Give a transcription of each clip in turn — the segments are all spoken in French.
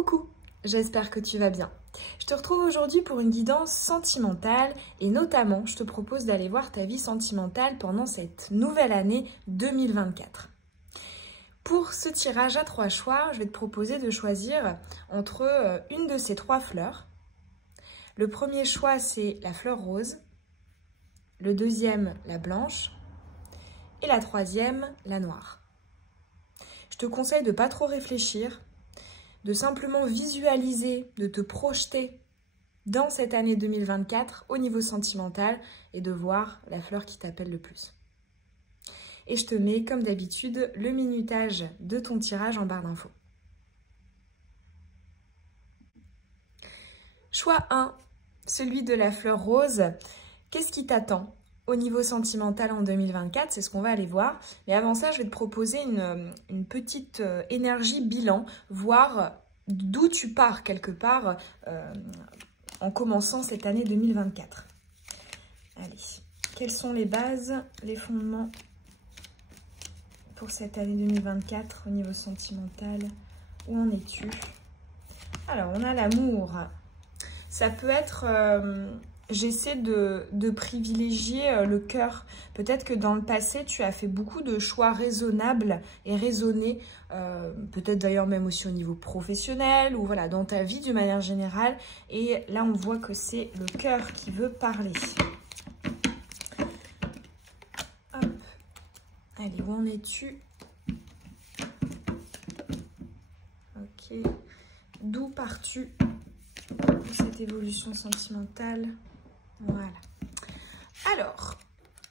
Coucou, j'espère que tu vas bien. Je te retrouve aujourd'hui pour une guidance sentimentale et notamment je te propose d'aller voir ta vie sentimentale pendant cette nouvelle année 2024. Pour ce tirage à 3 choix, je vais te proposer de choisir entre une de ces 3 fleurs. Le premier choix, c'est la fleur rose, le deuxième, la blanche et la troisième, la noire. Je te conseille de ne pas trop réfléchir, de simplement visualiser, de te projeter dans cette année 2024 au niveau sentimental et de voir la fleur qui t'appelle le plus. Et je te mets, comme d'habitude, le minutage de ton tirage en barre d'infos. Choix 1, celui de la fleur rose. Qu'est-ce qui t'attend au niveau sentimental en 2024? C'est ce qu'on va aller voir. Mais avant ça, je vais te proposer une petite énergie bilan, voir d'où tu pars quelque part en commençant cette année 2024. Allez, quelles sont les bases, les fondements pour cette année 2024 au niveau sentimental? Où en es-tu? Alors, on a l'amour. Ça peut être... j'essaie de privilégier le cœur. Peut-être que dans le passé, tu as fait beaucoup de choix raisonnables et raisonnés, peut-être d'ailleurs même aussi au niveau professionnel ou voilà, dans ta vie d'une manière générale. Et là, on voit que c'est le cœur qui veut parler. Hop. Allez, où en es-tu? Ok. D'où pars-tu pour cette évolution sentimentale? Voilà. Alors,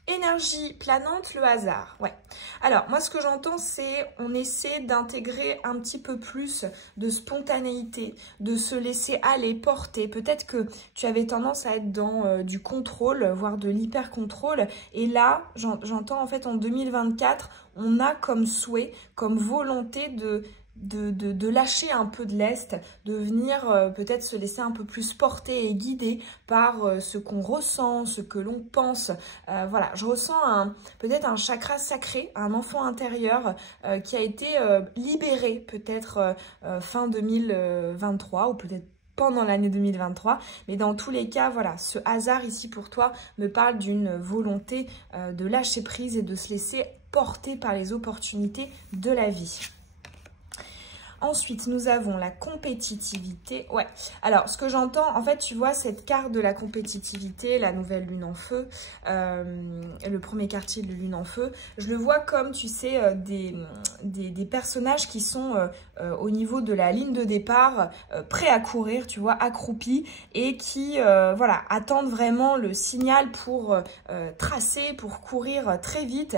énergie planante, le hasard. Ouais. Alors, moi, ce que j'entends, c'est on essaie d'intégrer un petit peu plus de spontanéité, de se laisser aller, porter. Peut-être que tu avais tendance à être dans du contrôle, voire de l'hyper-contrôle. Et là, j'entends en fait en 2024, on a comme souhait, comme volonté de lâcher un peu de lest, de venir peut-être se laisser un peu plus porter et guider par ce qu'on ressent, ce que l'on pense. Voilà, je ressens peut-être un chakra sacré, un enfant intérieur qui a été libéré peut-être fin 2023 ou peut-être pendant l'année 2023, mais dans tous les cas, voilà, ce hasard ici pour toi me parle d'une volonté de lâcher prise et de se laisser porter par les opportunités de la vie. Ensuite, nous avons la compétitivité. Ouais, alors ce que j'entends, en fait, tu vois cette carte de la compétitivité, la nouvelle lune en feu, le premier quartier de lune en feu, je le vois comme, tu sais, des personnages qui sont au niveau de la ligne de départ, prêts à courir, tu vois, accroupis, et qui, voilà, attendent vraiment le signal pour tracer, pour courir très vite.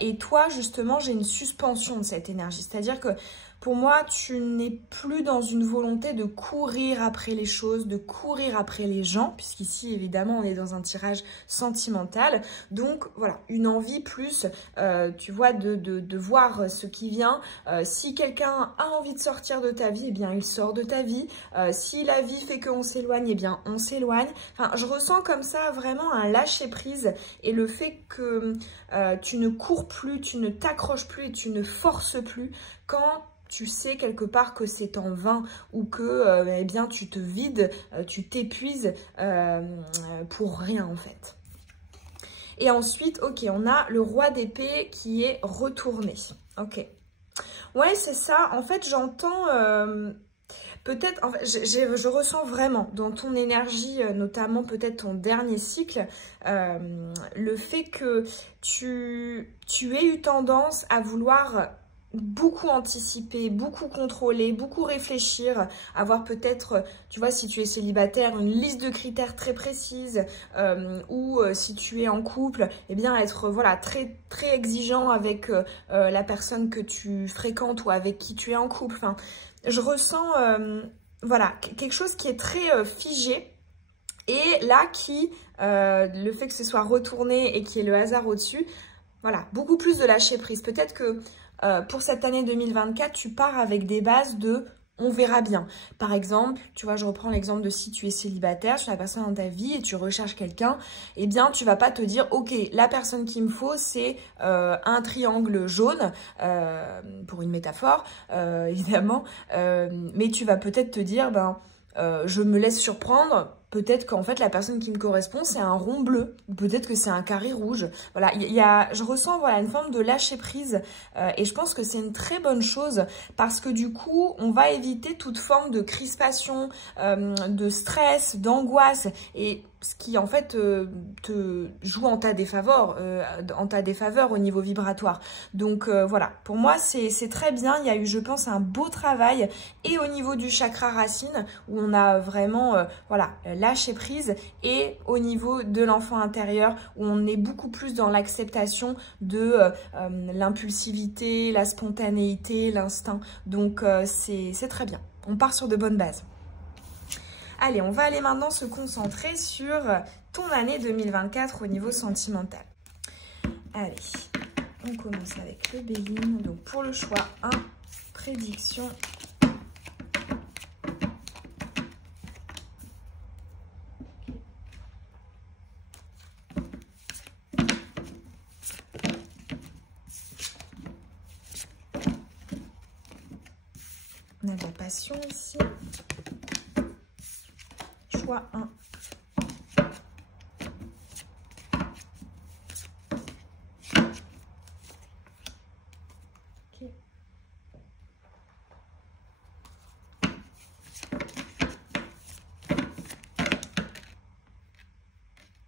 Et toi, justement, j'ai une suspension de cette énergie, c'est-à-dire que pour moi, tu n'es plus dans une volonté de courir après les choses, de courir après les gens, puisqu'ici, évidemment, on est dans un tirage sentimental. Donc, voilà, une envie plus, tu vois, de voir ce qui vient. Si quelqu'un a envie de sortir de ta vie, eh bien, il sort de ta vie. Si la vie fait qu'on s'éloigne, eh bien, on s'éloigne. Enfin, je ressens comme ça vraiment un lâcher-prise et le fait que tu ne cours plus, tu ne t'accroches plus et tu ne forces plus quand tu sais quelque part que c'est en vain ou que eh bien, tu te vides, tu t'épuises pour rien en fait. Et ensuite, ok, on a le roi d'épée qui est retourné. Ok. Ouais, c'est ça. En fait, j'entends... peut-être, en fait, je ressens vraiment dans ton énergie, notamment peut-être ton dernier cycle, le fait que tu aies eu tendance à vouloir beaucoup anticiper, beaucoup contrôler, beaucoup réfléchir, avoir peut-être, tu vois, si tu es célibataire, une liste de critères très précise, ou si tu es en couple, eh bien être voilà très très exigeant avec la personne que tu fréquentes ou avec qui tu es en couple. Enfin, je ressens voilà quelque chose qui est très figé. Et là qui, le fait que ce soit retourné et qu'il y ait le hasard au-dessus, voilà, beaucoup plus de lâcher prise. Peut-être que pour cette année 2024, tu pars avec des bases de on verra bien. Par exemple, tu vois, je reprends l'exemple de si tu es célibataire, tu as la personne dans ta vie et tu recherches quelqu'un, eh bien, tu vas pas te dire, ok, la personne qu'il me faut, c'est un triangle jaune, pour une métaphore, évidemment, mais tu vas peut-être te dire, ben, je me laisse surprendre. Peut-être qu'en fait, la personne qui me correspond, c'est un rond bleu. Peut-être que c'est un carré rouge. Voilà, je ressens voilà, une forme de lâcher prise. Et je pense que c'est une très bonne chose parce que du coup, on va éviter toute forme de crispation, de stress, d'angoisse. Et ce qui en fait te joue en ta défaveur au niveau vibratoire. Donc voilà, pour moi c'est très bien. Il y a eu, je pense, un beau travail et au niveau du chakra racine où on a vraiment voilà, lâché prise, et au niveau de l'enfant intérieur où on est beaucoup plus dans l'acceptation de l'impulsivité, la spontanéité, l'instinct. Donc c'est très bien. On part sur de bonnes bases. Allez, on va aller maintenant se concentrer sur ton année 2024 au niveau sentimental. Allez, on commence avec le Béline. Donc pour le choix 1, prédiction. On a de la passion ici. Choix 1. Okay.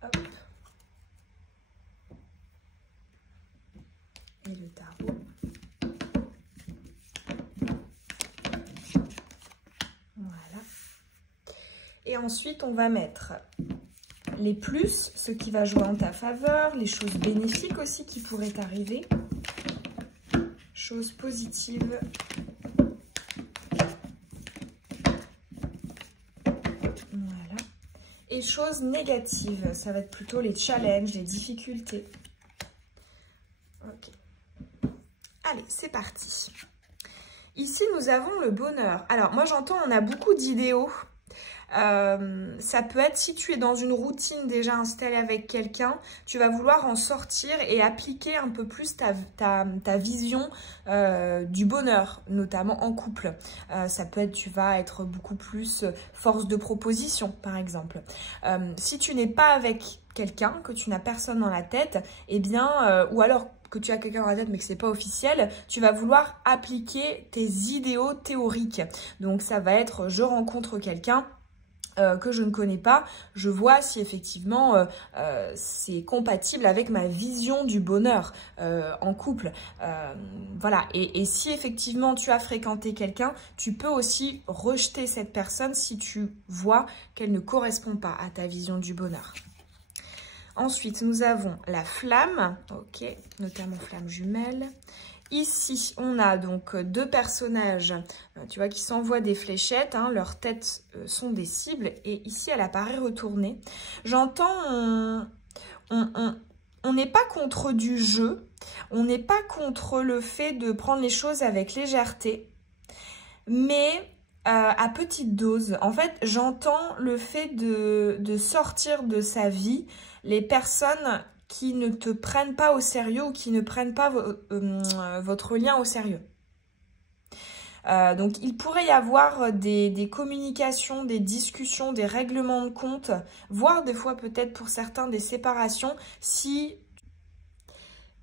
Hop. Et le tarot. Voilà. Et ensuite, on va mettre les plus, ce qui va jouer en ta faveur, les choses bénéfiques aussi qui pourraient t'arriver, choses positives. Voilà. Et choses négatives, ça va être plutôt les challenges, les difficultés. Ok. Allez, c'est parti. Ici, nous avons le bonheur. Alors, moi, j'entends, on a beaucoup d'idéaux. Ça peut être, si tu es dans une routine déjà installée avec quelqu'un, tu vas vouloir en sortir et appliquer un peu plus ta vision du bonheur, notamment en couple. Ça peut être, tu vas être beaucoup plus force de proposition, par exemple. Si tu n'es pas avec quelqu'un, que tu n'as personne dans la tête, eh bien, ou alors que tu as quelqu'un dans la tête mais que c'est pas officiel, tu vas vouloir appliquer tes idéaux théoriques. Donc ça va être, je rencontre quelqu'un que je ne connais pas, je vois si effectivement c'est compatible avec ma vision du bonheur en couple. Voilà, et si effectivement tu as fréquenté quelqu'un, tu peux aussi rejeter cette personne si tu vois qu'elle ne correspond pas à ta vision du bonheur. Ensuite, nous avons la flamme, ok, notamment flamme jumelle. Ici, on a donc deux personnages, tu vois, qui s'envoient des fléchettes, hein, leurs têtes sont des cibles, et ici, elle apparaît retournée. J'entends, on n'est pas contre du jeu, on n'est pas contre le fait de prendre les choses avec légèreté, mais à petite dose. En fait, j'entends le fait de sortir de sa vie les personnes qui ne te prennent pas au sérieux ou qui ne prennent pas votre lien au sérieux. Donc, il pourrait y avoir des communications, des discussions, des règlements de compte, voire des fois peut-être pour certains des séparations si...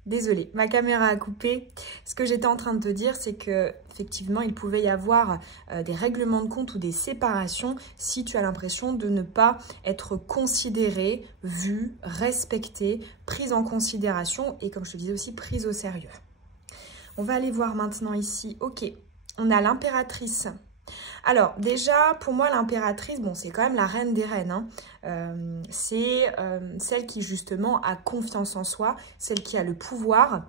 Désolée, ma caméra a coupé. Ce que j'étais en train de te dire, c'est que effectivement, il pouvait y avoir des règlements de compte ou des séparations si tu as l'impression de ne pas être considéré, vu, respecté, prise en considération et, comme je te disais aussi, prise au sérieux. On va aller voir maintenant ici. Ok, on a l'impératrice. Alors déjà, pour moi, l'impératrice, bon, c'est quand même la reine des reines. Hein. C'est celle qui justement a confiance en soi, celle qui a le pouvoir.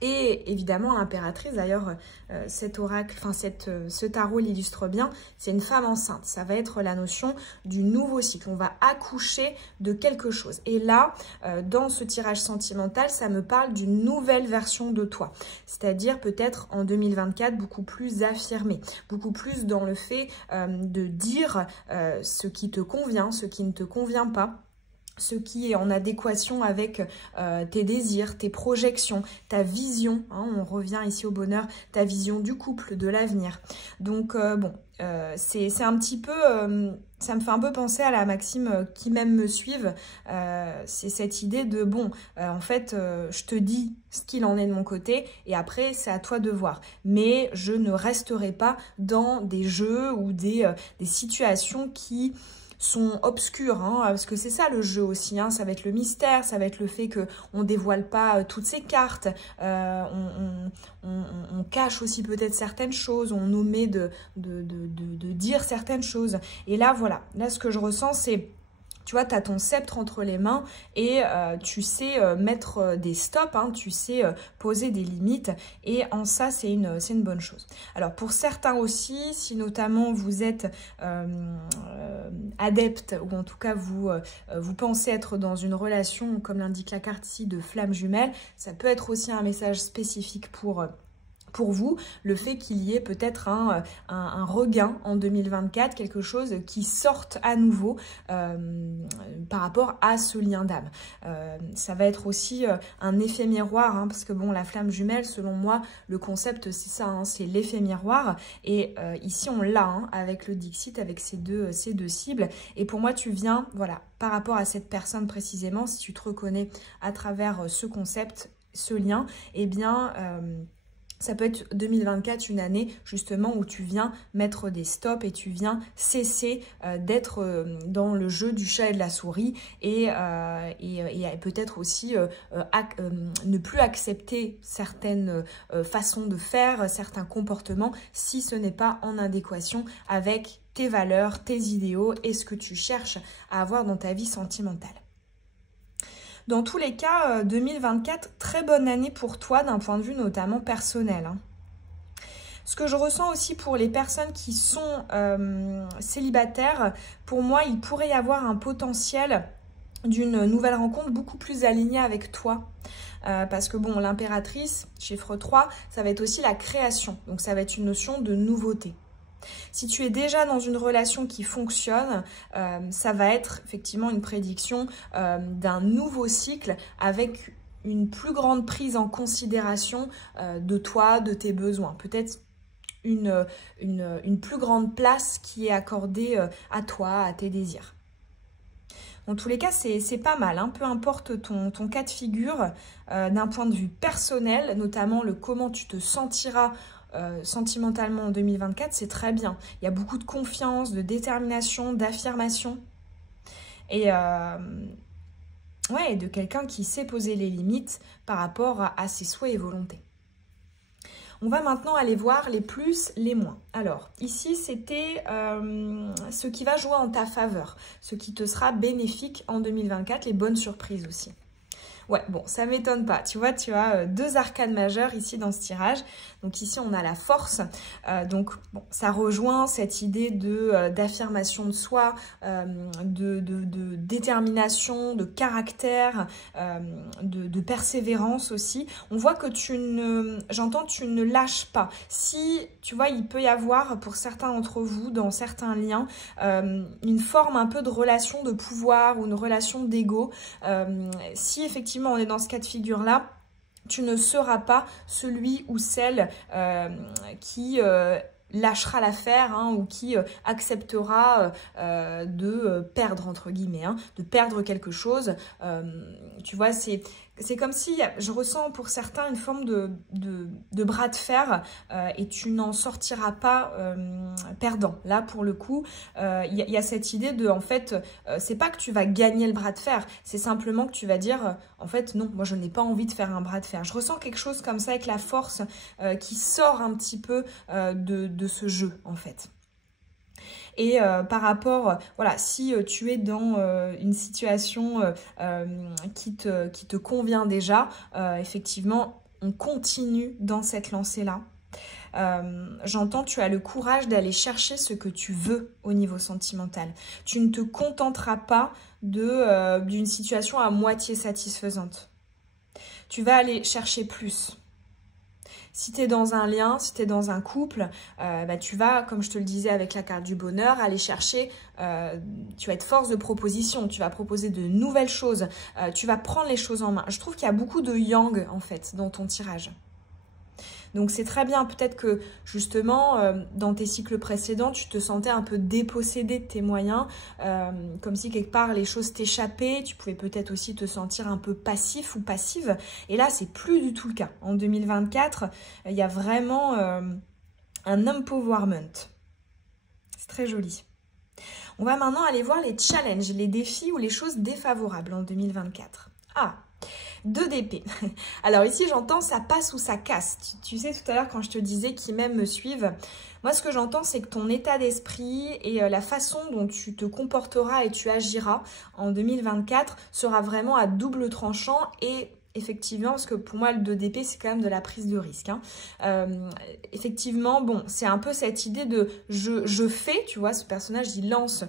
Et évidemment, l'impératrice, d'ailleurs, cet oracle, enfin ce tarot l'illustre bien, c'est une femme enceinte. Ça va être la notion du nouveau cycle. On va accoucher de quelque chose. Et là, dans ce tirage sentimental, ça me parle d'une nouvelle version de toi. C'est-à-dire peut-être en 2024, beaucoup plus affirmée, beaucoup plus dans le fait de dire ce qui te convient, ce qui ne te convient pas, ce qui est en adéquation avec tes désirs, tes projections, ta vision, hein, on revient ici au bonheur, ta vision du couple, de l'avenir. Donc bon, c'est un petit peu, ça me fait un peu penser à la maxime qui m'aime me suivent, c'est cette idée de bon, en fait, je te dis ce qu'il en est de mon côté et après c'est à toi de voir. Mais je ne resterai pas dans des jeux ou des situations qui sont obscures, hein, parce que c'est ça le jeu aussi, hein, ça va être le mystère, ça va être le fait qu'on ne dévoile pas toutes ces cartes, on cache aussi peut-être certaines choses, on omet de dire certaines choses. Et là, voilà, là ce que je ressens, c'est... Tu vois, tu as ton sceptre entre les mains et tu sais mettre des stops, hein, tu sais poser des limites et en ça, c'est une bonne chose. Alors, pour certains aussi, si notamment vous êtes adepte ou en tout cas vous pensez être dans une relation, comme l'indique la carte ici, de flamme jumelle, ça peut être aussi un message spécifique pour vous, le fait qu'il y ait peut-être un regain en 2024, quelque chose qui sorte à nouveau par rapport à ce lien d'âme. Ça va être aussi un effet miroir, hein, parce que bon, la flamme jumelle, selon moi, le concept c'est ça, hein, c'est l'effet miroir. Et ici on l'a hein, avec le Dixit, avec ces deux cibles. Et pour moi, tu viens, voilà, par rapport à cette personne précisément, si tu te reconnais à travers ce concept, ce lien, eh bien... ça peut être 2024, une année justement où tu viens mettre des stops et tu viens cesser d'être dans le jeu du chat et de la souris et peut-être aussi ne plus accepter certaines façons de faire, certains comportements si ce n'est pas en adéquation avec tes valeurs, tes idéaux et ce que tu cherches à avoir dans ta vie sentimentale. Dans tous les cas, 2024, très bonne année pour toi d'un point de vue notamment personnel. Hein. Ce que je ressens aussi pour les personnes qui sont célibataires, pour moi, il pourrait y avoir un potentiel d'une nouvelle rencontre beaucoup plus alignée avec toi. Parce que bon, l'impératrice, chiffre 3, ça va être aussi la création. Donc ça va être une notion de nouveauté. Si tu es déjà dans une relation qui fonctionne, ça va être effectivement une prédiction d'un nouveau cycle avec une plus grande prise en considération de toi, de tes besoins. Peut-être une plus grande place qui est accordée à toi, à tes désirs. En tous les cas, c'est pas mal, hein. Peu importe ton cas de figure, d'un point de vue personnel, notamment le comment tu te sentiras sentimentalement en 2024, c'est très bien. Il y a beaucoup de confiance, de détermination, d'affirmation et ouais, de quelqu'un qui sait poser les limites par rapport à ses souhaits et volontés. On va maintenant aller voir les plus, les moins. Alors, ici, c'était ce qui va jouer en ta faveur, ce qui te sera bénéfique en 2024, les bonnes surprises aussi. Ouais, bon, ça ne m'étonne pas. Tu vois, tu as deux arcanes majeures ici dans ce tirage. Donc ici, on a la force. Donc, bon, ça rejoint cette idée d'affirmation de soi, de détermination, de caractère, de persévérance aussi. On voit que tu ne lâches pas. Si, tu vois, il peut y avoir pour certains d'entre vous, dans certains liens, une forme un peu de relation de pouvoir ou une relation d'ego. Si effectivement, on est dans ce cas de figure-là, tu ne seras pas celui ou celle qui lâchera l'affaire hein, ou qui acceptera de perdre, entre guillemets, hein, de perdre quelque chose. Tu vois, c'est comme si, je ressens pour certains une forme de bras de fer et tu n'en sortiras pas perdant. Là, pour le coup, il y a cette idée de, en fait, c'est pas que tu vas gagner le bras de fer, c'est simplement que tu vas dire, en fait, non, moi je n'ai pas envie de faire un bras de fer. Je ressens quelque chose comme ça avec la force qui sort un petit peu de ce jeu, en fait. Et par rapport, voilà, si tu es dans une situation qui te convient déjà, effectivement, on continue dans cette lancée-là. J'entends, tu as le courage d'aller chercher ce que tu veux au niveau sentimental. Tu ne te contenteras pas d'une situation à moitié satisfaisante. Tu vas aller chercher plus. Si tu es dans un lien, si tu es dans un couple, tu vas, comme je te le disais avec la carte du bonheur, aller chercher, tu vas être force de proposition, tu vas proposer de nouvelles choses, tu vas prendre les choses en main. Je trouve qu'il y a beaucoup de yang en fait dans ton tirage. Donc c'est très bien, peut-être que justement dans tes cycles précédents, tu te sentais un peu dépossédé de tes moyens, comme si quelque part les choses t'échappaient, tu pouvais peut-être aussi te sentir un peu passif ou passive. Et là, c'est plus du tout le cas. En 2024, il y a vraiment un empowerment. C'est très joli. On va maintenant aller voir les challenges, les défis ou les choses défavorables en 2024. Ah, 2 d'épée. Alors ici, j'entends ça passe ou ça casse. Tu sais, tout à l'heure, quand je te disais qu'ils même me suivent, moi, ce que j'entends, c'est que ton état d'esprit et la façon dont tu te comporteras et tu agiras en 2024 sera vraiment à double tranchant et effectivement, parce que pour moi, le 2 d'épée, c'est quand même de la prise de risque. Hein. Effectivement, bon, c'est un peu cette idée de je fais, tu vois, ce personnage, il lance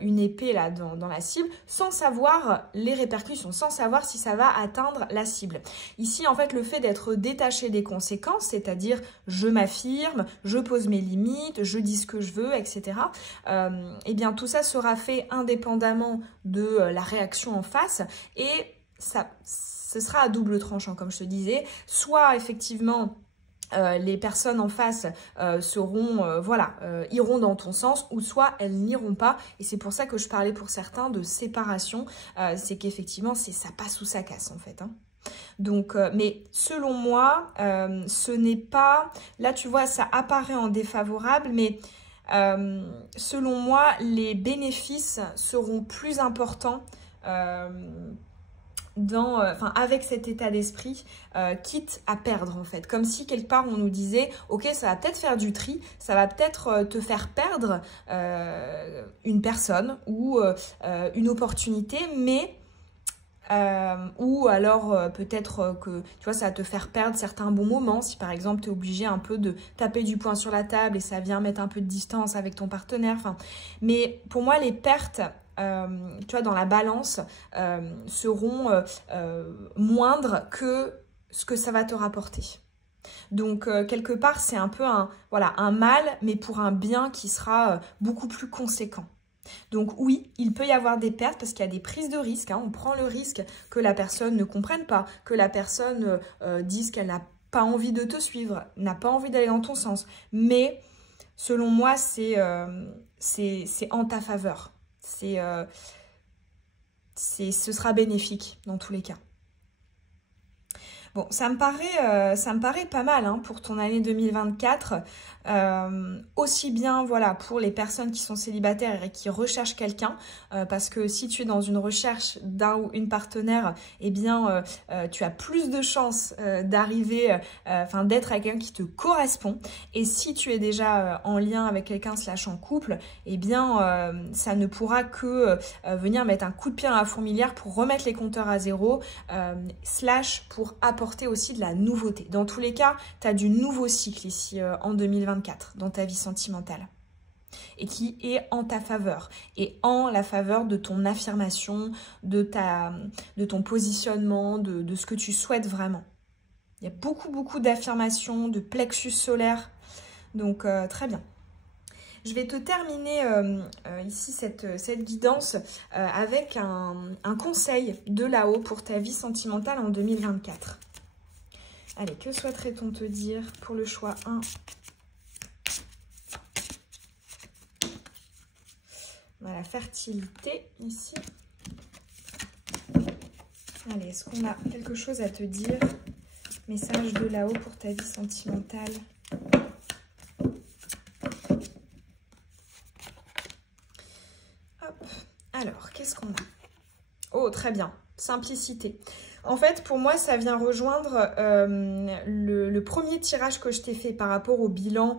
une épée là dans la cible sans savoir les répercussions, sans savoir si ça va atteindre la cible. Ici, en fait, le fait d'être détaché des conséquences, c'est-à-dire je m'affirme, je pose mes limites, je dis ce que je veux, etc. Eh bien, tout ça sera fait indépendamment de la réaction en face et ce sera à double tranchant, comme je te disais. Soit, effectivement, les personnes en face iront dans ton sens, ou soit elles n'iront pas. Et c'est pour ça que je parlais pour certains de séparation. C'est qu'effectivement, ça passe ou ça casse, en fait. Hein. Donc, mais selon moi, ce n'est pas... Là, tu vois, ça apparaît en défavorable, mais... selon moi, les bénéfices seront plus importants avec cet état d'esprit, quitte à perdre en fait. Comme si quelque part on nous disait, ok, ça va peut-être faire du tri, ça va peut-être te faire perdre une personne ou une opportunité, mais... ou alors peut-être que tu vois ça va te faire perdre certains bons moments si par exemple tu es obligé un peu de taper du poing sur la table et ça vient mettre un peu de distance avec ton partenaire. Mais pour moi les pertes tu vois dans la balance seront moindres que ce que ça va te rapporter. Donc quelque part c'est un peu un mal mais pour un bien qui sera beaucoup plus conséquent. Donc oui, il peut y avoir des pertes parce qu'il y a des prises de risque. Hein. On prend le risque que la personne ne comprenne pas, que la personne dise qu'elle n'a pas envie de te suivre, n'a pas envie d'aller dans ton sens. Mais selon moi, c'est en ta faveur. Ce sera bénéfique dans tous les cas. Bon, ça me paraît pas mal hein, pour ton année 2024. Aussi bien voilà pour les personnes qui sont célibataires et qui recherchent quelqu'un, parce que si tu es dans une recherche d'un ou une partenaire, eh bien tu as plus de chances d'arriver, d'être avec quelqu'un qui te correspond. Et si tu es déjà en lien avec quelqu'un / en couple, eh bien ça ne pourra que venir mettre un coup de pied dans la fourmilière pour remettre les compteurs à zéro, / pour apporter aussi de la nouveauté. Dans tous les cas, tu as du nouveau cycle ici en 2024 dans ta vie sentimentale et qui est en ta faveur et en la faveur de ton affirmation, de ton positionnement, de ce que tu souhaites vraiment. Il y a beaucoup d'affirmations, de plexus solaire, donc très bien. Je vais te terminer ici cette guidance avec un conseil de là-haut pour ta vie sentimentale en 2024. Allez, que souhaiterait-on te dire pour le choix 1 ? La fertilité ici. Allez, est-ce qu'on a quelque chose à te dire? Message de là-haut pour ta vie sentimentale. Hop. Alors, qu'est-ce qu'on a? Oh, très bien. Simplicité. En fait, pour moi, ça vient rejoindre le premier tirage que je t'ai fait par rapport au bilan,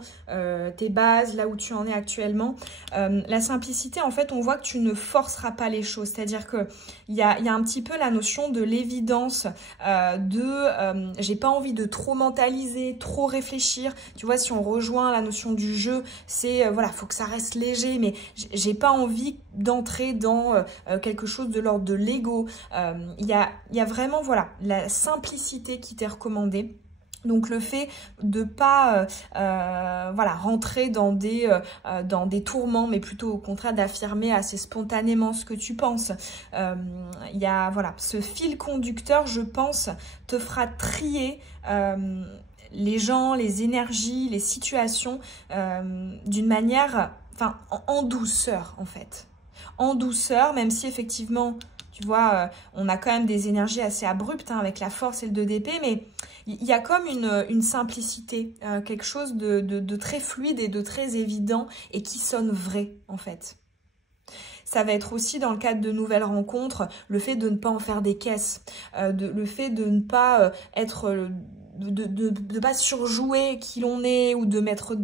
tes bases, là où tu en es actuellement. La simplicité, en fait, on voit que tu ne forceras pas les choses. C'est-à-dire qu'il y a un petit peu la notion de l'évidence, j'ai pas envie de trop mentaliser, trop réfléchir. Tu vois, si on rejoint la notion du jeu, c'est, voilà, faut que ça reste léger, mais j'ai pas envie d'entrer dans quelque chose de l'ordre de l'ego. Il y a vraiment, voilà, la simplicité qui t'est recommandée. Donc le fait de pas voilà, rentrer dans des tourments, mais plutôt au contraire d'affirmer assez spontanément ce que tu penses. Il y a, voilà, ce fil conducteur, je pense, te fera trier les gens, les énergies, les situations d'une manière, enfin, en douceur en fait. En douceur, même si effectivement, tu vois, on a quand même des énergies assez abruptes hein, avec la force et le 2 d'épée, mais il y a comme une simplicité, quelque chose de très fluide et de très évident et qui sonne vrai en fait. Ça va être aussi dans le cadre de nouvelles rencontres, le fait de ne pas en faire des caisses, le fait de ne pas être... de pas surjouer qui l'on est ou de mettre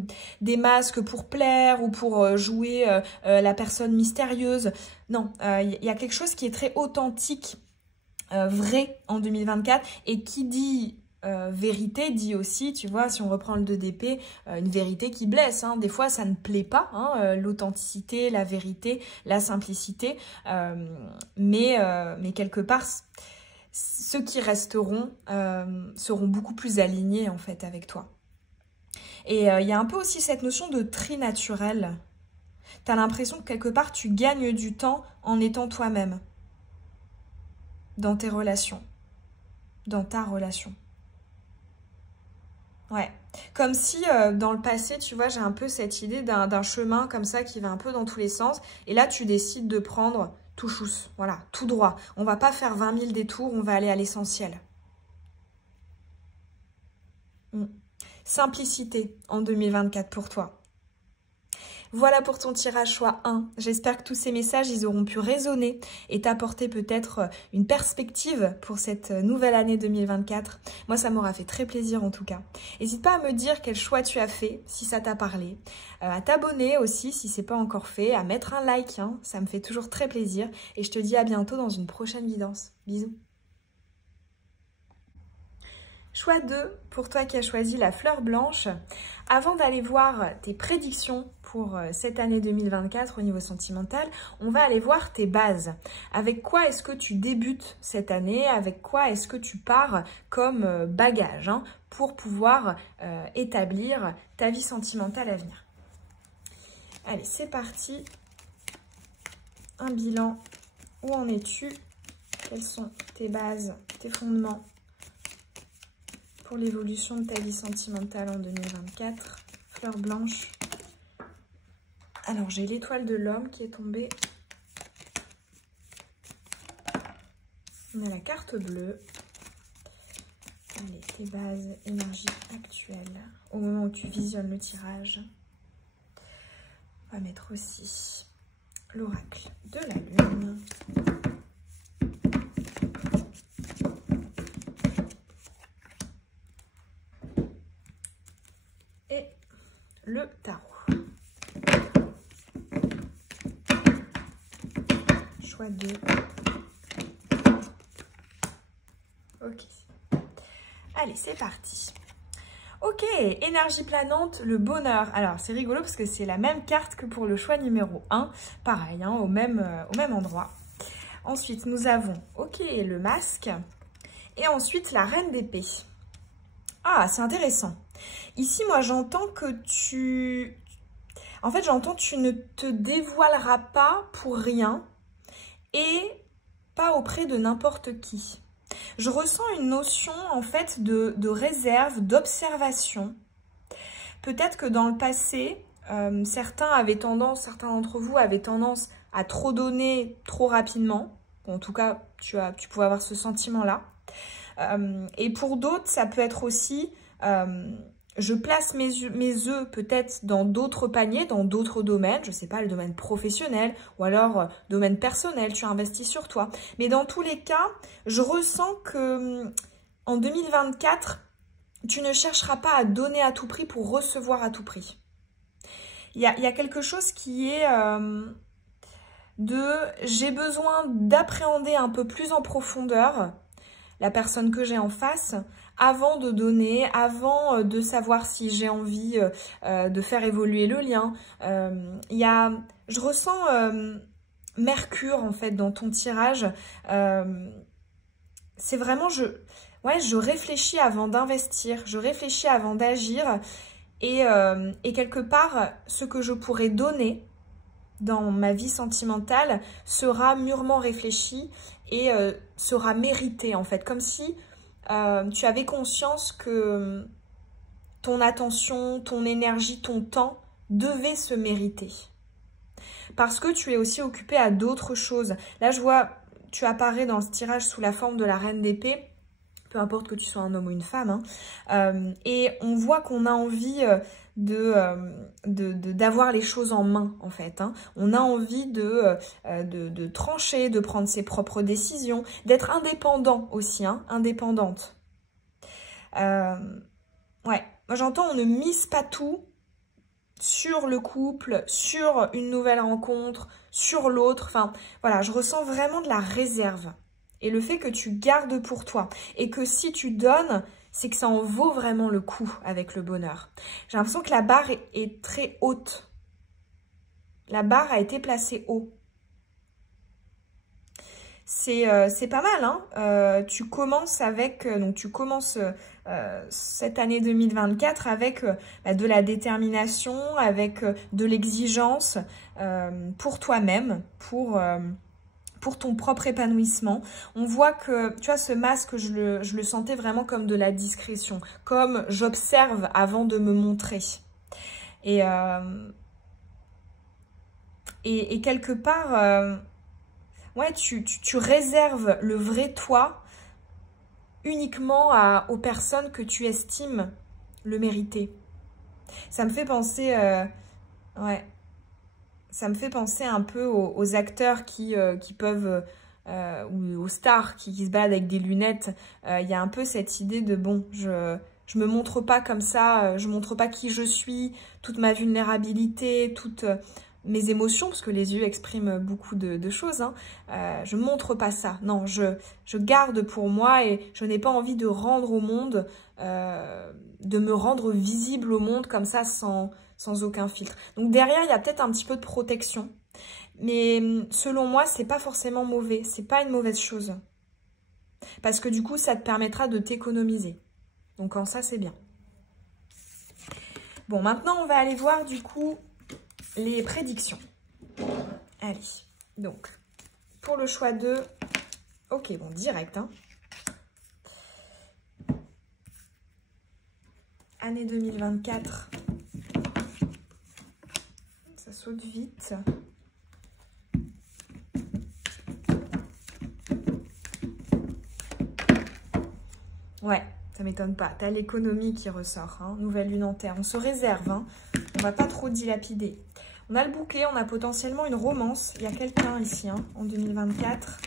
des masques pour plaire ou pour jouer la personne mystérieuse. Non, il y a quelque chose qui est très authentique, vrai en 2024 et qui dit vérité dit aussi, tu vois, si on reprend le 2 d'épée, une vérité qui blesse. Hein. Des fois, ça ne plaît pas, hein, l'authenticité, la vérité, la simplicité, mais quelque part... Ceux qui resteront seront beaucoup plus alignés en fait avec toi. Et il y a un peu aussi cette notion de tri naturel. Tu as l'impression que quelque part tu gagnes du temps en étant toi-même. Dans tes relations. Dans ta relation. Ouais. Comme si dans le passé, tu vois, j'ai un peu cette idée d'un chemin comme ça qui va un peu dans tous les sens. Et là, tu décides de prendre... tout chousse, voilà, tout droit. On va pas faire 20 000 détours, on va aller à l'essentiel. Simplicité en 2024 pour toi. Voilà pour ton tirage choix 1. J'espère que tous ces messages, ils auront pu résonner et t'apporter peut-être une perspective pour cette nouvelle année 2024. Moi, ça m'aura fait très plaisir en tout cas. N'hésite pas à me dire quel choix tu as fait, si ça t'a parlé. À t'abonner aussi, si ce n'est pas encore fait. À mettre un like, hein, ça me fait toujours très plaisir. Et je te dis à bientôt dans une prochaine guidance. Bisous. Choix 2, pour toi qui as choisi la fleur blanche. Avant d'aller voir tes prédictions pour cette année 2024 au niveau sentimental, on va aller voir tes bases. Avec quoi est-ce que tu débutes cette année? Avec quoi est-ce que tu pars comme bagage hein, pour pouvoir établir ta vie sentimentale à venir? Allez, c'est parti. Un bilan. Où en es-tu? Quelles sont tes bases, tes fondements pour l'évolution de ta vie sentimentale en 2024. Fleur blanche. Alors, j'ai l'étoile de l'homme qui est tombée. On a la carte bleue. Allez, tes bases, énergie actuelle. Au moment où tu visionnes le tirage. On va mettre aussi l'oracle de la lune. Le tarot. Choix 2. Ok. Allez, c'est parti. Ok, énergie planante, le bonheur. Alors, c'est rigolo parce que c'est la même carte que pour le choix numéro 1. Pareil, hein, au même endroit. Ensuite, nous avons, ok, le masque. Et ensuite, la reine d'épée. Ah, c'est intéressant. Ici, moi, j'entends que tu... En fait, j'entends que tu ne te dévoileras pas pour rien et pas auprès de n'importe qui. Je ressens une notion, en fait, de réserve, d'observation. Peut-être que dans le passé, certains d'entre vous avaient tendance à trop donner trop rapidement. En tout cas, tu pouvais avoir ce sentiment-là. Et pour d'autres, ça peut être aussi... je place mes œufs peut-être dans d'autres paniers, dans d'autres domaines, je ne sais pas, le domaine professionnel ou alors domaine personnel, tu investis sur toi. Mais dans tous les cas, je ressens que en 2024, tu ne chercheras pas à donner à tout prix pour recevoir à tout prix. Il y a quelque chose qui est j'ai besoin d'appréhender un peu plus en profondeur la personne que j'ai en face avant de donner, avant de savoir si j'ai envie de faire évoluer le lien. Je ressens Mercure en fait dans ton tirage. C'est vraiment, je réfléchis avant d'investir, je réfléchis avant d'agir et quelque part, ce que je pourrais donner dans ma vie sentimentale sera mûrement réfléchi et sera mérité en fait, comme si tu avais conscience que ton attention, ton énergie, ton temps devait se mériter. Parce que tu es aussi occupé à d'autres choses. Là, je vois, tu apparais dans ce tirage sous la forme de la reine d'épée, peu importe que tu sois un homme ou une femme, hein, et on voit qu'on a envie d'avoir les choses en main, en fait. Hein. On a envie de trancher, de prendre ses propres décisions, d'être indépendant aussi, hein, indépendante. Ouais, moi j'entends, on ne mise pas tout sur le couple, sur une nouvelle rencontre, sur l'autre. Enfin, voilà, je ressens vraiment de la réserve. Et le fait que tu gardes pour toi. Et que si tu donnes, c'est que ça en vaut vraiment le coup avec le bonheur. J'ai l'impression que la barre est très haute. La barre a été placée haut. C'est pas mal, hein. Tu commences avec, donc tu commences cette année 2024 avec de la détermination, avec de l'exigence pour toi-même, pour ton propre épanouissement. On voit que, tu vois, ce masque, je le sentais vraiment comme de la discrétion, comme j'observe avant de me montrer. Et quelque part, ouais, tu réserves le vrai toi uniquement aux personnes que tu estimes le mériter. Ça me fait penser, ouais, ça me fait penser un peu aux acteurs qui peuvent, ou aux stars qui se baladent avec des lunettes. Il y a un peu cette idée de, bon, je me montre pas comme ça, je montre pas qui je suis, toute ma vulnérabilité, toutes mes émotions, parce que les yeux expriment beaucoup de choses. Hein. Je montre pas ça. Non, je garde pour moi et je n'ai pas envie de rendre au monde, de me rendre visible au monde comme ça sans aucun filtre. Donc derrière, il y a peut-être un petit peu de protection. Mais selon moi, c'est pas forcément mauvais. C'est pas une mauvaise chose. Parce que du coup, ça te permettra de t'économiser. Donc en ça, c'est bien. Bon, maintenant, on va aller voir du coup les prédictions. Allez, donc, pour le choix 2, ok, bon, direct, hein. Année 2024. Ça saute vite. Ouais, ça m'étonne pas. T'as l'économie qui ressort, hein. Nouvelle lune en terre. On se réserve, hein. On va pas trop dilapider. On a le bouquet, on a potentiellement une romance. Il y a quelqu'un ici, hein, en 2024.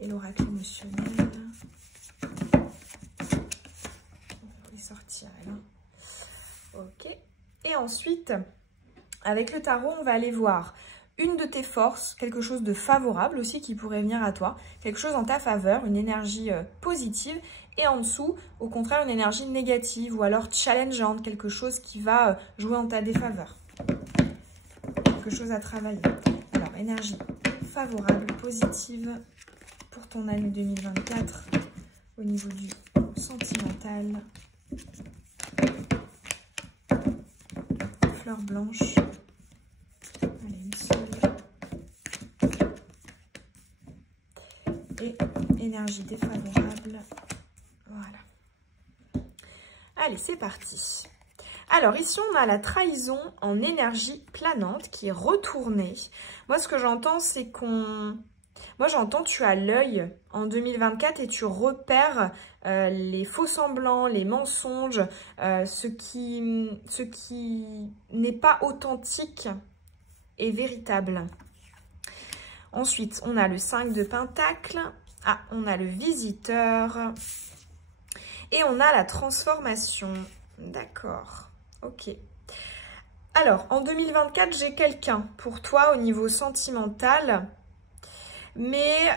Et l'oracle émotionnel. On va les sortir, là. Ok. Et ensuite, avec le tarot, on va aller voir une de tes forces, quelque chose de favorable aussi qui pourrait venir à toi, quelque chose en ta faveur, une énergie positive, et en dessous, au contraire, une énergie négative ou alors challengeante, quelque chose qui va jouer en ta défaveur. Quelque chose à travailler. Alors, énergie favorable, positive pour ton année 2024 au niveau du sentimental. Fleur blanche. Allez, une seule. Et énergie défavorable. Voilà. Allez, c'est parti. Alors, ici, on a la trahison en énergie planante qui est retournée. Moi, ce que j'entends, c'est qu'on Moi, j'entends tu as l'œil en 2024 et tu repères les faux semblants, les mensonges, ce qui n'est pas authentique et véritable. Ensuite, on a le 5 de Pentacles. Ah, on a le Visiteur. Et on a la transformation. D'accord. Ok. Alors, en 2024, j'ai quelqu'un pour toi au niveau sentimental. Mais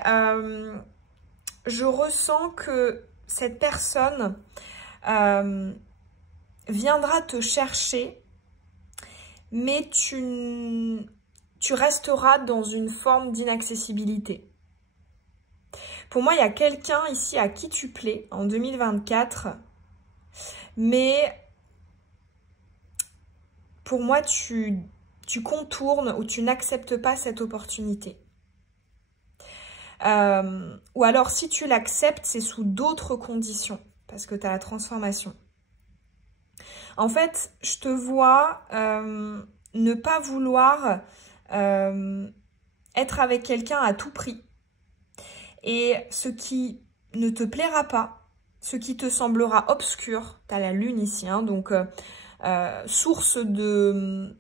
je ressens que cette personne viendra te chercher. Mais tu resteras dans une forme d'inaccessibilité. Pour moi, il y a quelqu'un ici à qui tu plais en 2024, mais pour moi, tu contournes ou tu n'acceptes pas cette opportunité. Ou alors, si tu l'acceptes, c'est sous d'autres conditions, parce que tu as la transformation. En fait, je te vois ne pas vouloir être avec quelqu'un à tout prix. Et ce qui ne te plaira pas, ce qui te semblera obscur, tu as la lune ici, hein, donc source de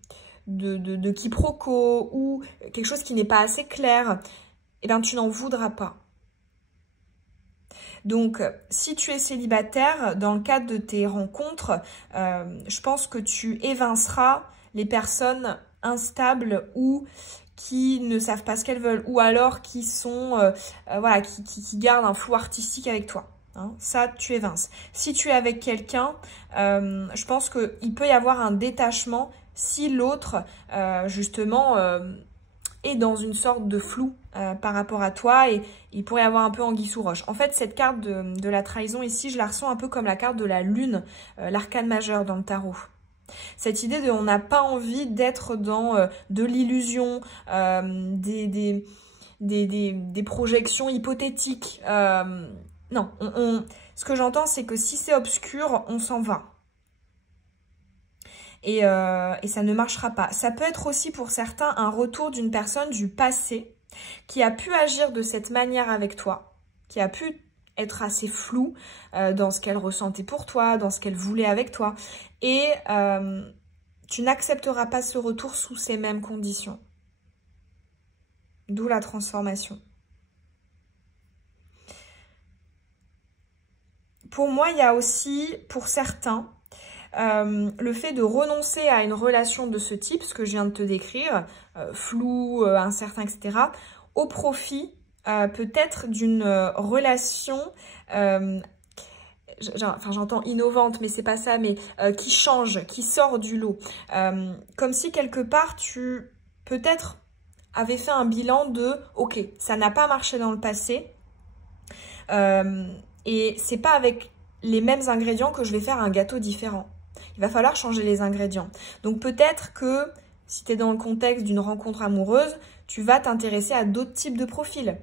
quiproquo ou quelque chose qui n'est pas assez clair, eh bien tu n'en voudras pas. Donc, si tu es célibataire, dans le cadre de tes rencontres, je pense que tu évinceras les personnes instables ou qui ne savent pas ce qu'elles veulent, ou alors qui sont, voilà, qui gardent un flou artistique avec toi. Hein. Ça, tu évinces. Si tu es avec quelqu'un, je pense qu'il peut y avoir un détachement si l'autre, justement, est dans une sorte de flou par rapport à toi et il pourrait y avoir un peu anguille sous roche. En fait, cette carte de la trahison ici, je la ressens un peu comme la carte de la lune, l'arcane majeur dans le tarot. Cette idée de on n'a pas envie d'être dans de l'illusion, des projections hypothétiques. Non, ce que j'entends, c'est que si c'est obscur, on s'en va. Et ça ne marchera pas. Ça peut être aussi pour certains un retour d'une personne du passé qui a pu agir de cette manière avec toi, qui a pu être assez floue dans ce qu'elle ressentait pour toi, dans ce qu'elle voulait avec toi. Et tu n'accepteras pas ce retour sous ces mêmes conditions. D'où la transformation. Pour moi, il y a aussi, pour certains, le fait de renoncer à une relation de ce type, ce que je viens de te décrire, flou, incertain, etc., au profit peut-être d'une relation, j'entends innovante, mais c'est pas ça, mais qui change, qui sort du lot. Comme si quelque part tu peut-être avais fait un bilan de « Ok, ça n'a pas marché dans le passé et c'est pas avec les mêmes ingrédients que je vais faire un gâteau différent. » Il va falloir changer les ingrédients. Donc peut-être que si tu es dans le contexte d'une rencontre amoureuse, tu vas t'intéresser à d'autres types de profils.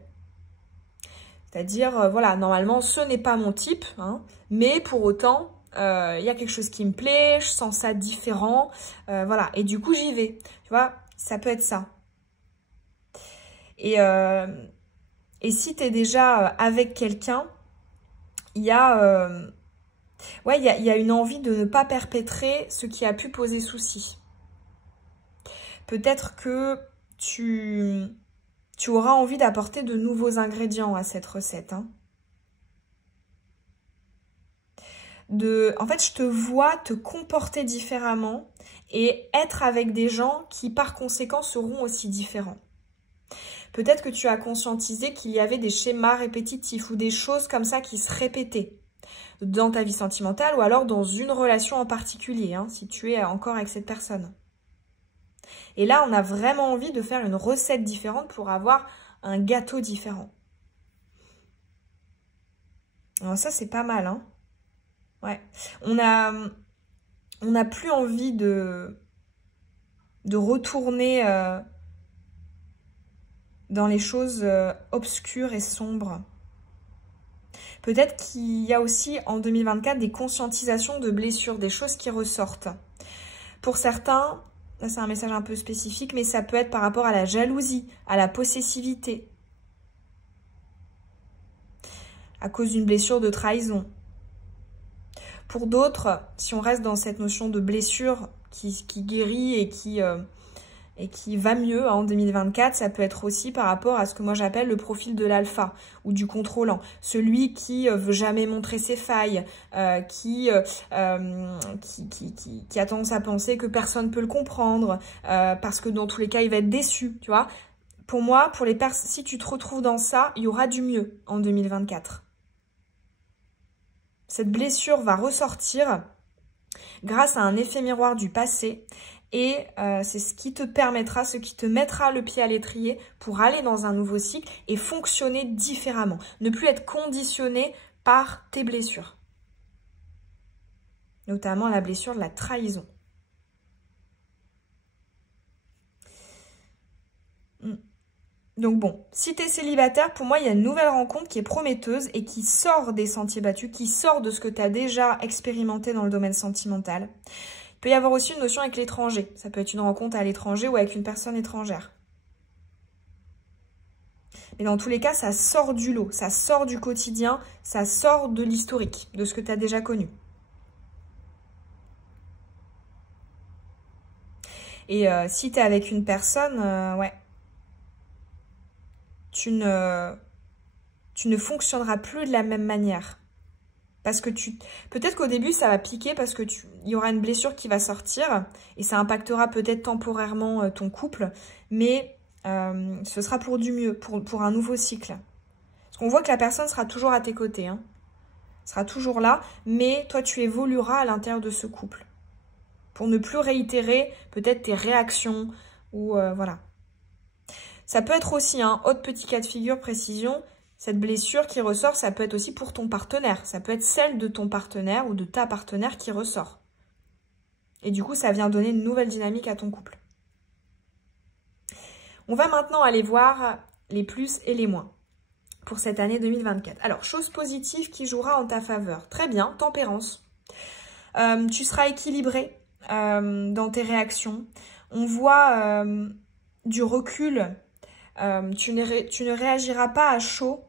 C'est-à-dire, voilà, normalement, ce n'est pas mon type, hein, mais pour autant, il y a quelque chose qui me plaît, je sens ça différent, voilà, et du coup, j'y vais. Tu vois, ça peut être ça. Et si tu es déjà avec quelqu'un, il y a... ouais, il y a une envie de ne pas perpétrer ce qui a pu poser souci. Peut-être que tu auras envie d'apporter de nouveaux ingrédients à cette recette. Hein. En fait, je te vois te comporter différemment et être avec des gens qui, par conséquent, seront aussi différents. Peut-être que tu as conscientisé qu'il y avait des schémas répétitifs ou des choses comme ça qui se répétaient dans ta vie sentimentale ou alors dans une relation en particulier, hein, si tu es encore avec cette personne. Et là, on a vraiment envie de faire une recette différente pour avoir un gâteau différent. Alors ça, c'est pas mal, hein. Ouais. On n'a plus envie de retourner dans les choses obscures et sombres. Peut-être qu'il y a aussi en 2024 des conscientisations de blessures, des choses qui ressortent. Pour certains, là c'est un message un peu spécifique, mais ça peut être par rapport à la jalousie, à la possessivité. à cause d'une blessure de trahison. Pour d'autres, si on reste dans cette notion de blessure qui guérit et qui va mieux en 2024, ça peut être aussi par rapport à ce que moi j'appelle le profil de l'alpha ou du contrôlant. Celui qui veut jamais montrer ses failles, qui a tendance à penser que personne peut le comprendre, parce que dans tous les cas, il va être déçu, tu vois. Pour moi, si tu te retrouves dans ça, il y aura du mieux en 2024. Cette blessure va ressortir grâce à un effet miroir du passé et c'est ce qui te permettra, ce qui te mettra le pied à l'étrier pour aller dans un nouveau cycle et fonctionner différemment. Ne plus être conditionné par tes blessures. Notamment la blessure de la trahison. Donc bon, si tu es célibataire, pour moi, il y a une nouvelle rencontre qui est prometteuse et qui sort des sentiers battus, qui sort de ce que tu as déjà expérimenté dans le domaine sentimental. Il peut y avoir aussi une notion avec l'étranger. Ça peut être une rencontre à l'étranger ou avec une personne étrangère. Mais dans tous les cas, ça sort du lot, ça sort du quotidien, ça sort de l'historique, de ce que tu as déjà connu. Et si tu es avec une personne, ouais. Tu ne fonctionneras plus de la même manière. Parce que peut-être qu'au début, ça va piquer parce que il y aura une blessure qui va sortir et ça impactera peut-être temporairement ton couple, mais ce sera pour du mieux, pour un nouveau cycle. Parce qu'on voit que la personne sera toujours à tes côtés, hein. Sera toujours là, mais toi, tu évolueras à l'intérieur de ce couple. Pour ne plus réitérer peut-être tes réactions ou voilà. Ça peut être aussi un autre petit cas de figure, précision, cette blessure qui ressort, ça peut être aussi pour ton partenaire. Ça peut être celle de ton partenaire ou de ta partenaire qui ressort. Et du coup, ça vient donner une nouvelle dynamique à ton couple. On va maintenant aller voir les plus et les moins pour cette année 2024. Alors, chose positive qui jouera en ta faveur. Très bien, tempérance. Tu seras équilibré dans tes réactions. On voit du recul. Tu ne réagiras pas à chaud.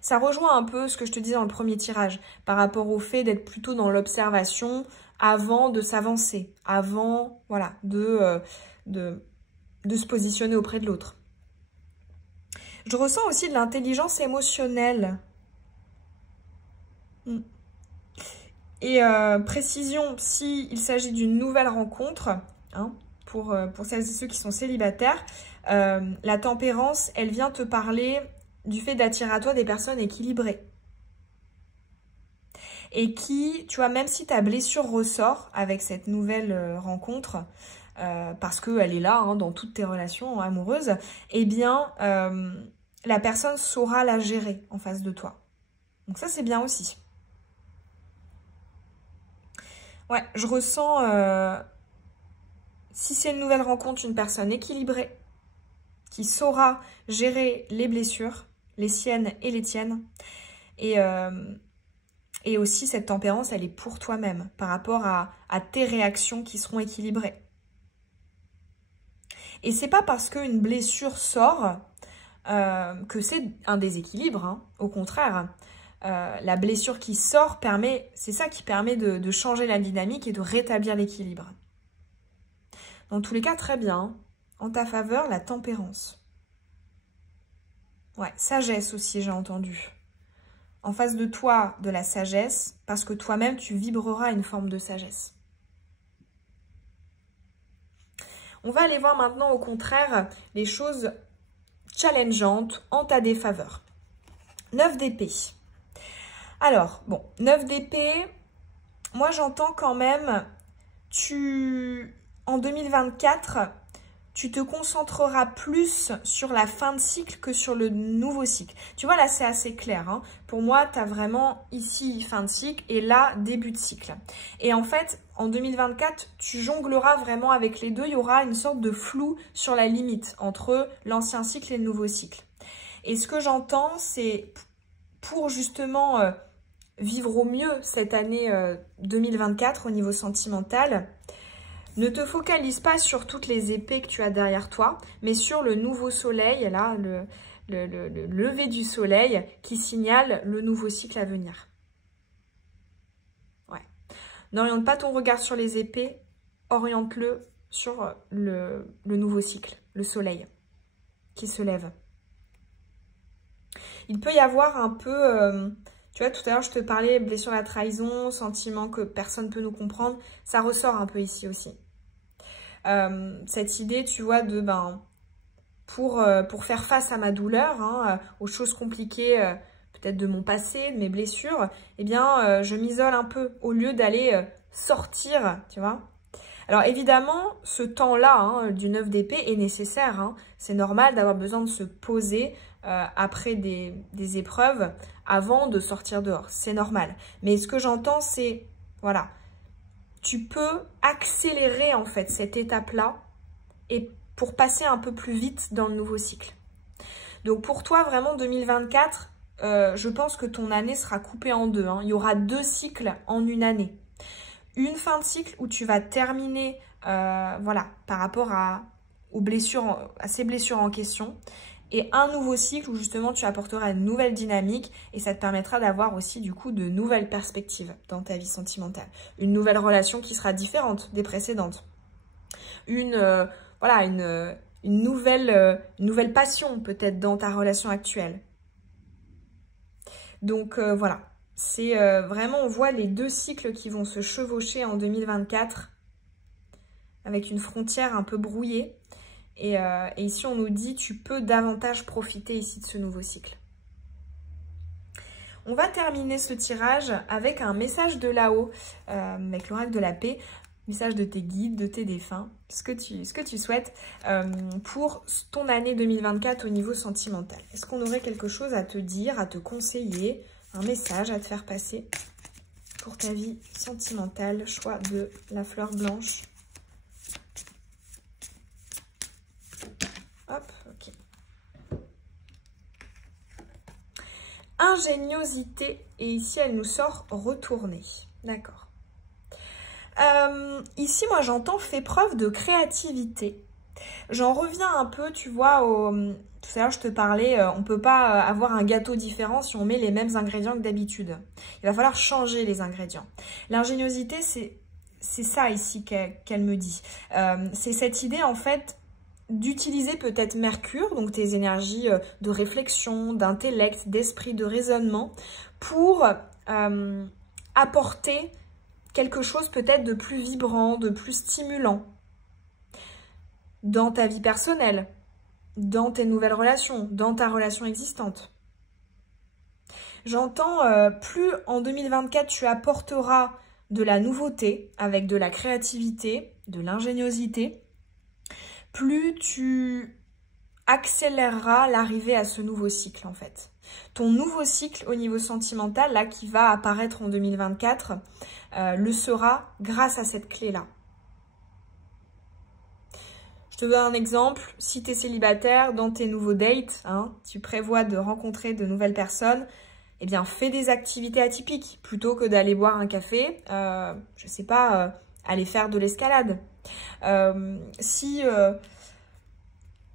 Ça rejoint un peu ce que je te disais dans le premier tirage par rapport au fait d'être plutôt dans l'observation avant de s'avancer, avant voilà, de se positionner auprès de l'autre. Je ressens aussi de l'intelligence émotionnelle. Et précision, s'il s'agit d'une nouvelle rencontre, hein, pour celles et ceux qui sont célibataires, la tempérance, elle vient te parler du fait d'attirer à toi des personnes équilibrées. Et qui, tu vois, même si ta blessure ressort avec cette nouvelle rencontre, parce qu'elle est là hein, dans toutes tes relations amoureuses, eh bien, la personne saura la gérer en face de toi. Donc ça, c'est bien aussi. Ouais, je ressens, si c'est une nouvelle rencontre, une personne équilibrée, qui saura gérer les blessures, les siennes et les tiennes. Et aussi, cette tempérance, elle est pour toi-même, par rapport à tes réactions qui seront équilibrées. Et c'est pas parce qu'une blessure sort que c'est un déséquilibre, hein. Au contraire. La blessure qui sort c'est ça qui permet de changer la dynamique et de rétablir l'équilibre. Dans tous les cas, très bien. Hein. En ta faveur, la tempérance. Ouais, sagesse aussi, j'ai entendu. En face de toi, de la sagesse, parce que toi-même, tu vibreras une forme de sagesse. On va aller voir maintenant, au contraire, les choses challengeantes en ta défaveur. 9 d'épée. Alors, bon, 9 d'épée, moi j'entends quand même, en 2024, tu te concentreras plus sur la fin de cycle que sur le nouveau cycle. Tu vois, là, c'est assez clair. Hein. Pour moi, tu as vraiment ici fin de cycle et là, début de cycle. Et en fait, en 2024, tu jongleras vraiment avec les deux. Il y aura une sorte de flou sur la limite entre l'ancien cycle et le nouveau cycle. Et ce que j'entends, c'est pour justement vivre au mieux cette année 2024 au niveau sentimental, ne te focalise pas sur toutes les épées que tu as derrière toi, mais sur le nouveau soleil, là, le lever du soleil qui signale le nouveau cycle à venir. Ouais. N'oriente pas ton regard sur les épées, oriente-le sur le nouveau cycle, le soleil qui se lève. Il peut y avoir un peu... tu vois, tout à l'heure, je te parlais blessure à la trahison, sentiment que personne ne peut nous comprendre. Ça ressort un peu ici aussi. Cette idée, tu vois, de... pour faire face à ma douleur, hein, aux choses compliquées, peut-être de mon passé, de mes blessures, eh bien, je m'isole un peu au lieu d'aller sortir, tu vois. Alors évidemment, ce temps-là hein, du 9 d'épée est nécessaire. Hein. C'est normal d'avoir besoin de se poser après des épreuves avant de sortir dehors. C'est normal. Mais ce que j'entends, c'est, voilà, tu peux accélérer en fait cette étape-là et pour passer un peu plus vite dans le nouveau cycle. Donc pour toi, vraiment 2024, je pense que ton année sera coupée en deux. Hein. Il y aura 2 cycles en une année. Une fin de cycle où tu vas terminer voilà, par rapport à ces blessures en question. Et un nouveau cycle où justement tu apporteras une nouvelle dynamique et ça te permettra d'avoir aussi du coup de nouvelles perspectives dans ta vie sentimentale. Une nouvelle relation qui sera différente des précédentes. Voilà, une nouvelle passion peut-être dans ta relation actuelle. Donc voilà. C'est vraiment, on voit les 2 cycles qui vont se chevaucher en 2024 avec une frontière un peu brouillée. Et ici, on nous dit, tu peux davantage profiter ici de ce nouveau cycle. On va terminer ce tirage avec un message de là-haut, avec l'oracle de la paix, message de tes guides, de tes défunts, ce que tu souhaites pour ton année 2024 au niveau sentimental. Est-ce qu'on aurait quelque chose à te dire, à te conseiller ? Un message à te faire passer pour ta vie sentimentale. Choix de la fleur blanche. Hop, ok. Ingéniosité. Et ici, elle nous sort retourner. D'accord. Ici, moi, j'entends fais preuve de créativité. J'en reviens un peu, tu vois, tout à l'heure, je te parlais, on ne peut pas avoir un gâteau différent si on met les mêmes ingrédients que d'habitude. Il va falloir changer les ingrédients. L'ingéniosité, c'est ça ici qu'elle me dit. C'est cette idée, en fait, d'utiliser peut-être Mercure, donc tes énergies de réflexion, d'intellect, d'esprit, de raisonnement, pour apporter quelque chose peut-être de plus vibrant, de plus stimulant dans ta vie personnelle, dans tes nouvelles relations, dans ta relation existante. J'entends, plus en 2024 tu apporteras de la nouveauté avec de la créativité, de l'ingéniosité, plus tu accéléreras l'arrivée à ce nouveau cycle en fait. Ton nouveau cycle au niveau sentimental, là qui va apparaître en 2024, le sera grâce à cette clé-là. Je te donne un exemple, si tu es célibataire, dans tes nouveaux dates, hein, tu prévois de rencontrer de nouvelles personnes, eh bien fais des activités atypiques plutôt que d'aller boire un café, je sais pas, aller faire de l'escalade. Si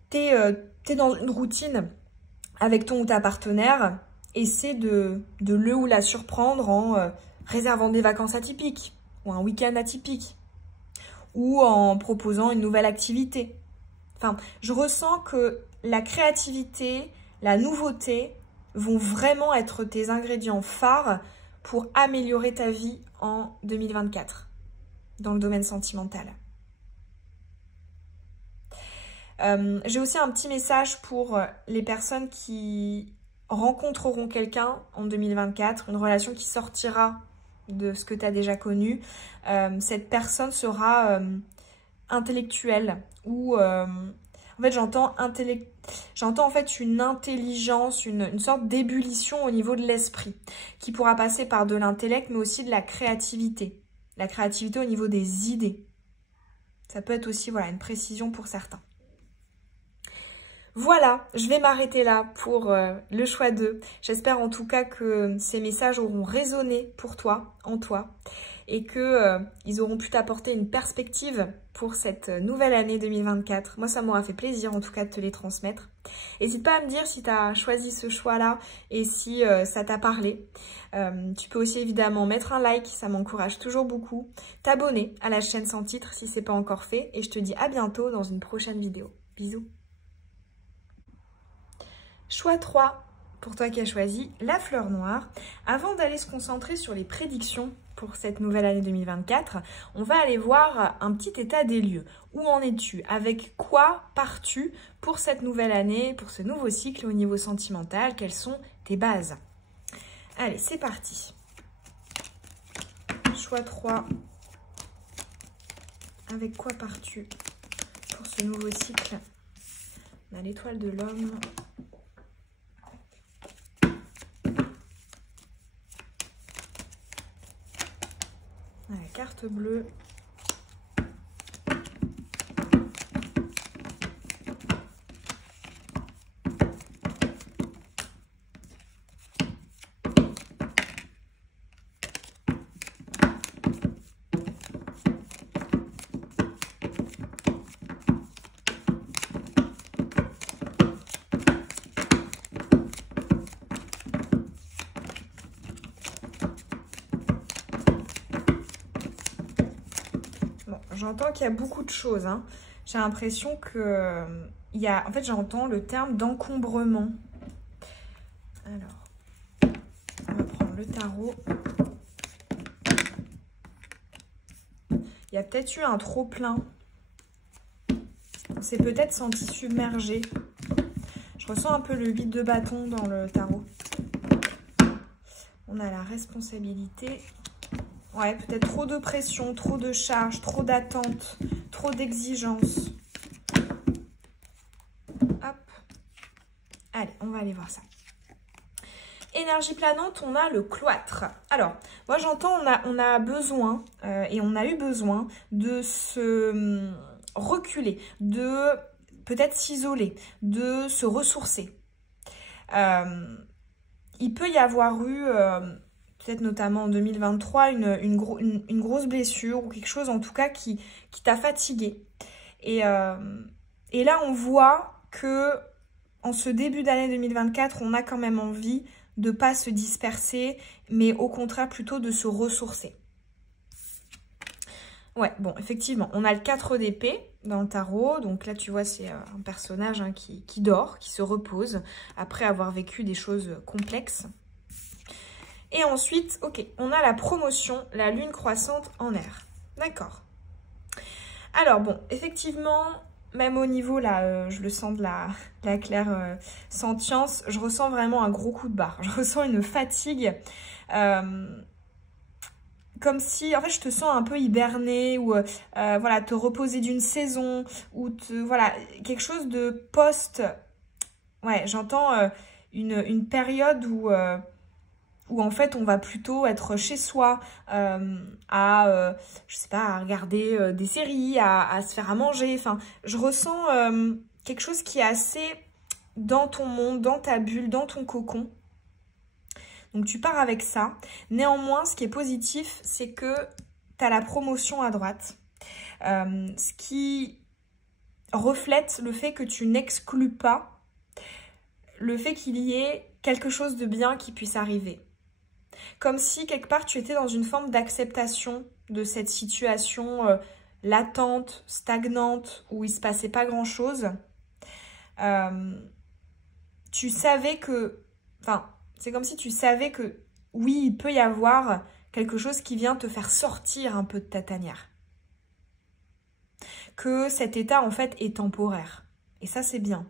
tu es dans une routine avec ton ou ta partenaire, essaie de le ou la surprendre en réservant des vacances atypiques ou un week-end atypique, ou en proposant une nouvelle activité. Enfin, je ressens que la créativité, la nouveauté vont vraiment être tes ingrédients phares pour améliorer ta vie en 2024 dans le domaine sentimental. J'ai aussi un petit message pour les personnes qui rencontreront quelqu'un en 2024, une relation qui sortira de ce que tu as déjà connu. Cette personne sera intellectuelle ou en fait j'entends en fait une intelligence, une sorte d'ébullition au niveau de l'esprit qui pourra passer par de l'intellect mais aussi de la créativité au niveau des idées. Ça peut être aussi voilà une précision pour certains. Voilà, je vais m'arrêter là pour le choix 2. J'espère en tout cas que ces messages auront résonné pour toi, en toi, et que ils auront pu t'apporter une perspective pour cette nouvelle année 2024. Moi, ça m'aura fait plaisir en tout cas de te les transmettre. N'hésite pas à me dire si tu as choisi ce choix-là et si ça t'a parlé. Tu peux aussi évidemment mettre un like, ça m'encourage toujours beaucoup. T'abonner à la chaîne Sans Titre si ce n'est pas encore fait. Et je te dis à bientôt dans une prochaine vidéo. Bisous. Choix 3, pour toi qui as choisi la fleur noire. Avant d'aller se concentrer sur les prédictions pour cette nouvelle année 2024, on va aller voir un petit état des lieux. Où en es-tu? Avec quoi pars-tu pour cette nouvelle année, pour ce nouveau cycle au niveau sentimental? Quelles sont tes bases? Allez, c'est parti. Choix 3. Avec quoi pars-tu pour ce nouveau cycle? On a l'étoile de l'homme. La carte bleue. J'entends qu'il y a beaucoup de choses. Hein. J'ai l'impression que en fait, j'entends le terme d'encombrement. Alors, on va prendre le tarot. Il y a peut-être eu un trop-plein. On s'est peut-être senti submergé. Je ressens un peu le 8 de bâton dans le tarot. On a la responsabilité. Ouais, peut-être trop de pression, trop de charges, trop d'attentes, trop d'exigences. Hop. Allez, on va aller voir ça. Énergie planante, on a le cloître. Alors, moi j'entends, on a besoin, et on a eu besoin de se reculer, de peut-être s'isoler, de se ressourcer. Il peut y avoir eu... peut-être notamment en 2023, une grosse blessure ou quelque chose en tout cas qui t'a fatigué. Et là, on voit que en ce début d'année 2024, on a quand même envie de ne pas se disperser, mais au contraire plutôt de se ressourcer. Ouais, bon, effectivement, on a le 4 d'épée dans le tarot. Donc là, tu vois, c'est un personnage hein, qui dort, qui se repose après avoir vécu des choses complexes. Et ensuite, ok, on a la promotion, la lune croissante en air. D'accord. Alors bon, effectivement, même au niveau, là, je le sens de la claire sentience, je ressens vraiment un gros coup de barre. Je ressens une fatigue, comme si, en fait, je te sens un peu hiberné ou, voilà, te reposer d'une saison ou, voilà, quelque chose de post... Ouais, j'entends une période où en fait on va plutôt être chez soi, je sais pas, à regarder des séries, à se faire à manger. Enfin, je ressens quelque chose qui est assez dans ton monde, dans ta bulle, dans ton cocon. Donc tu pars avec ça. Néanmoins, ce qui est positif, c'est que tu as la promotion à droite. Ce qui reflète le fait que tu n'exclus pas le fait qu'il y ait quelque chose de bien qui puisse arriver. Comme si, quelque part, tu étais dans une forme d'acceptation de cette situation latente, stagnante, où il ne se passait pas grand-chose. Tu savais que... Enfin, c'est comme si tu savais que, oui, il peut y avoir quelque chose qui vient te faire sortir un peu de ta tanière. Que cet état, en fait, est temporaire. Et ça, c'est bien.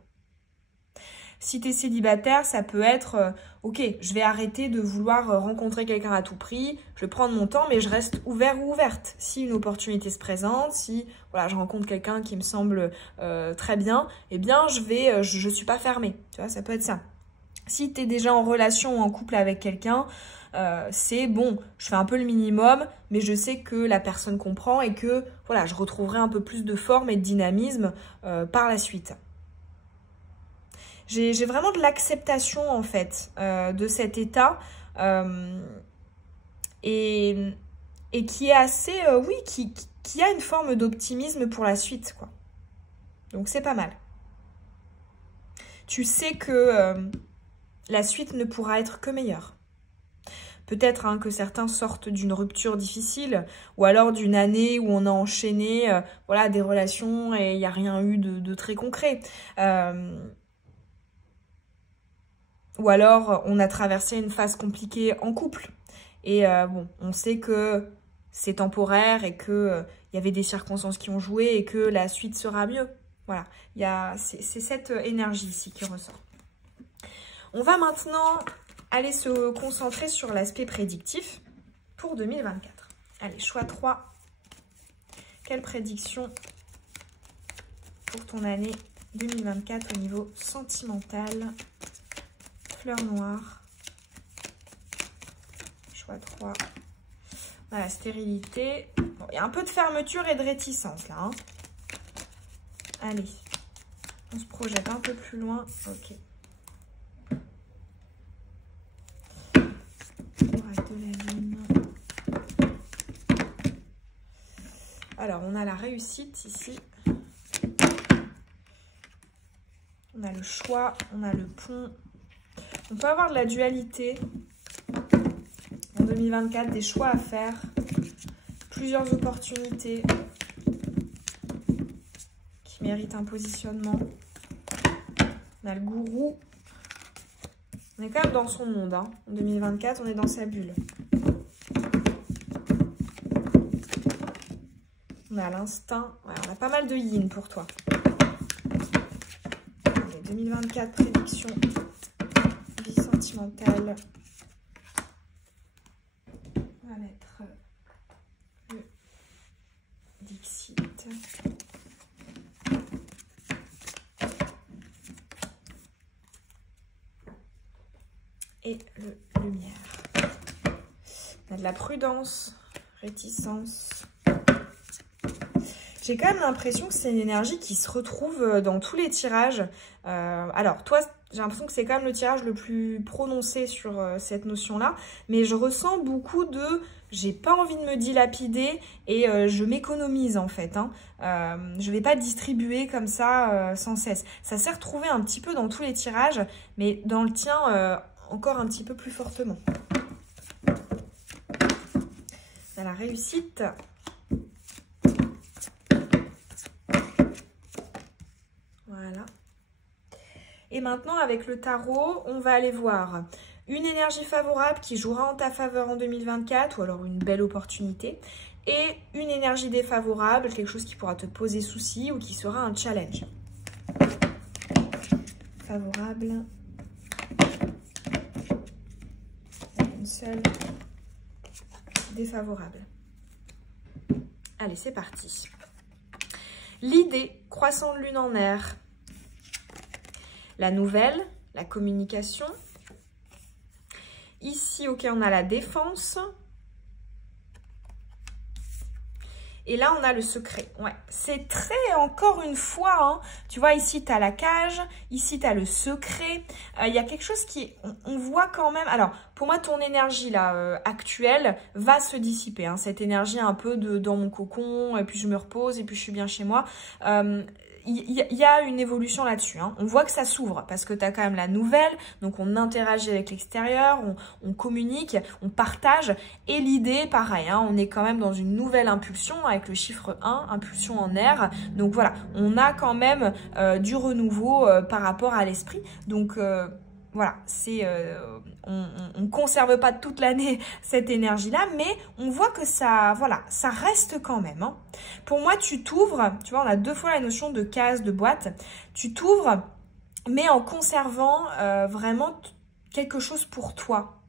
Si tu es célibataire, ça peut être ok, je vais arrêter de vouloir rencontrer quelqu'un à tout prix, je vais prendre mon temps, mais je reste ouvert ou ouverte. Si une opportunité se présente, si voilà, je rencontre quelqu'un qui me semble très bien, eh bien, je suis pas fermée. Tu vois, ça peut être ça. Si tu es déjà en relation ou en couple avec quelqu'un, c'est bon, je fais un peu le minimum, mais je sais que la personne comprend et que voilà, je retrouverai un peu plus de forme et de dynamisme par la suite. J'ai vraiment de l'acceptation en fait de cet état et qui est assez, oui, qui a une forme d'optimisme pour la suite, quoi. Donc c'est pas mal. Tu sais que la suite ne pourra être que meilleure. Peut-être hein, que certains sortent d'une rupture difficile ou alors d'une année où on a enchaîné voilà, des relations et il n'y a rien eu de très concret. Ou alors on a traversé une phase compliquée en couple et bon, on sait que c'est temporaire et qu'il y avait des circonstances qui ont joué et que la suite sera mieux. Voilà, c'est cette énergie ici qui ressort. On va maintenant aller se concentrer sur l'aspect prédictif pour 2024. Allez, choix 3. Quelle prédiction pour ton année 2024 au niveau sentimental? Fleur noire. Choix 3. On a la stérilité. Bon, il y a un peu de fermeture et de réticence là. Hein. Allez, on se projette un peu plus loin. Ok. De la lune. Alors, on a la réussite ici. On a le choix, on a le pont. On peut avoir de la dualité. En 2024, des choix à faire. Plusieurs opportunités qui méritent un positionnement. On a le gourou. On est quand même dans son monde. Hein. En 2024, on est dans sa bulle. On a l'instinct. Ouais, on a pas mal de yin pour toi. Allez, 2024, prédiction. Vie sentimentale. On va mettre le Dixit. Et le lumière. On a de la prudence, réticence. J'ai quand même l'impression que c'est une énergie qui se retrouve dans tous les tirages. Alors, toi, j'ai l'impression que c'est quand même le tirage le plus prononcé sur cette notion-là. Mais je ressens beaucoup de « j'ai pas envie de me dilapider et je m'économise en fait. Hein. Je vais pas distribuer comme ça sans cesse. » Ça s'est retrouvé un petit peu dans tous les tirages, mais dans le tien... encore un petit peu plus fortement. Dans la réussite. Voilà. Et maintenant, avec le tarot, on va aller voir une énergie favorable qui jouera en ta faveur en 2024 ou alors une belle opportunité. Et une énergie défavorable, quelque chose qui pourra te poser souci ou qui sera un challenge. Favorable. Une seule défavorable. Allez, c'est parti. L'idée, croissant de lune en air. La nouvelle, la communication. Ici, ok, on a la défense. Et là, on a le secret. Ouais, c'est très, encore une fois, hein, tu vois, ici, tu as la cage, ici, tu as le secret. Il y a quelque chose qui, on voit quand même... Alors, pour moi, ton énergie, là, actuelle, va se dissiper. Hein, cette énergie un peu de dans mon cocon, et puis je me repose, et puis je suis bien chez moi. Il y a une évolution là-dessus. Hein. On voit que ça s'ouvre parce que tu as quand même la nouvelle. Donc, on interagit avec l'extérieur, on communique, on partage. Et l'idée, pareil, hein, on est quand même dans une nouvelle impulsion avec le chiffre 1, impulsion en air. Donc, voilà, on a quand même du renouveau par rapport à l'esprit. Donc, voilà, c'est... on ne conserve pas toute l'année cette énergie-là, mais on voit que ça, voilà, ça reste quand même. Hein. Pour moi, tu t'ouvres, tu vois, on a deux fois la notion de case, de boîte. Tu t'ouvres, mais en conservant vraiment quelque chose pour toi.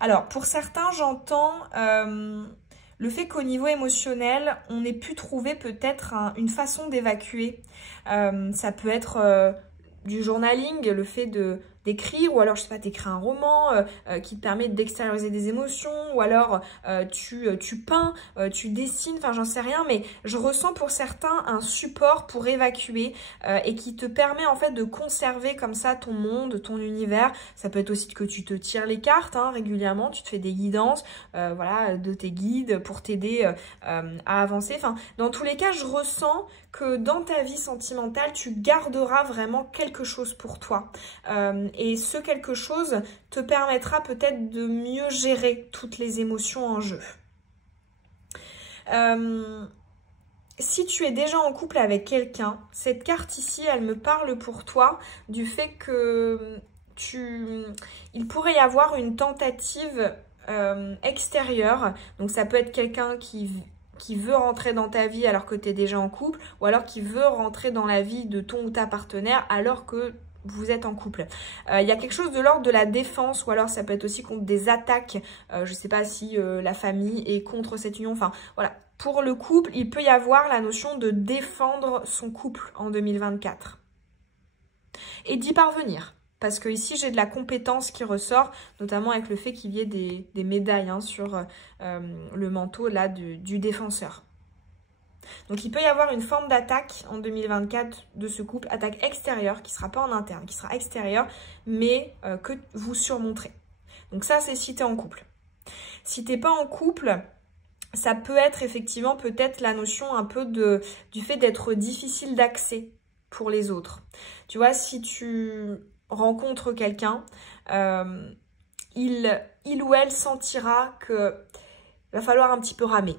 Alors, pour certains, j'entends le fait qu'au niveau émotionnel, on ait pu trouver peut-être une façon d'évacuer. Ça peut être du journaling, le fait d'écrire, ou alors, je sais pas, t'écris un roman qui te permet d'extérioriser des émotions, ou alors tu peins, tu dessines, enfin j'en sais rien, mais je ressens pour certains un support pour évacuer et qui te permet en fait de conserver comme ça ton monde, ton univers. Ça peut être aussi que tu te tires les cartes hein, régulièrement, tu te fais des guidances voilà, de tes guides pour t'aider à avancer. Enfin, dans tous les cas, je ressens que dans ta vie sentimentale, tu garderas vraiment quelque chose pour toi. Et ce quelque chose te permettra peut-être de mieux gérer toutes les émotions en jeu. Si tu es déjà en couple avec quelqu'un, cette carte ici, elle me parle pour toi du fait que il pourrait y avoir une tentative extérieure. Donc ça peut être quelqu'un qui veut rentrer dans ta vie alors que tu es déjà en couple, ou alors qui veut rentrer dans la vie de ton ou ta partenaire alors que vous êtes en couple. Il y a quelque chose de l'ordre de la défense, ou alors ça peut être aussi contre des attaques. Je ne sais pas si la famille est contre cette union. Enfin, voilà. Pour le couple, il peut y avoir la notion de défendre son couple en 2024. Et d'y parvenir. Parce que ici, j'ai de la compétence qui ressort, notamment avec le fait qu'il y ait des médailles hein, sur le manteau là, du défenseur. Donc, il peut y avoir une forme d'attaque en 2024 de ce couple, attaque extérieure, qui ne sera pas en interne, qui sera extérieure, mais que vous surmonterez. Donc ça, c'est si tu es en couple. Si tu n'es pas en couple, ça peut être effectivement peut-être la notion un peu du fait d'être difficile d'accès pour les autres. Tu vois, si tu rencontres quelqu'un, il ou elle sentira que va falloir un petit peu ramer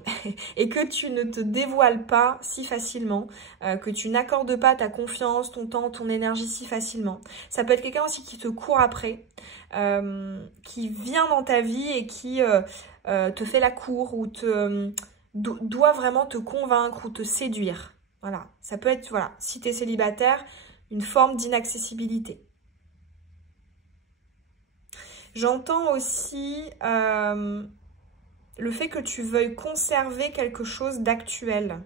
et que tu ne te dévoiles pas si facilement, que tu n'accordes pas ta confiance, ton temps, ton énergie si facilement. Ça peut être quelqu'un aussi qui te court après, qui vient dans ta vie et qui te fait la cour ou doit vraiment te convaincre ou te séduire. Voilà, ça peut être, voilà, si tu es célibataire, une forme d'inaccessibilité. J'entends aussi le fait que tu veuilles conserver quelque chose d'actuel.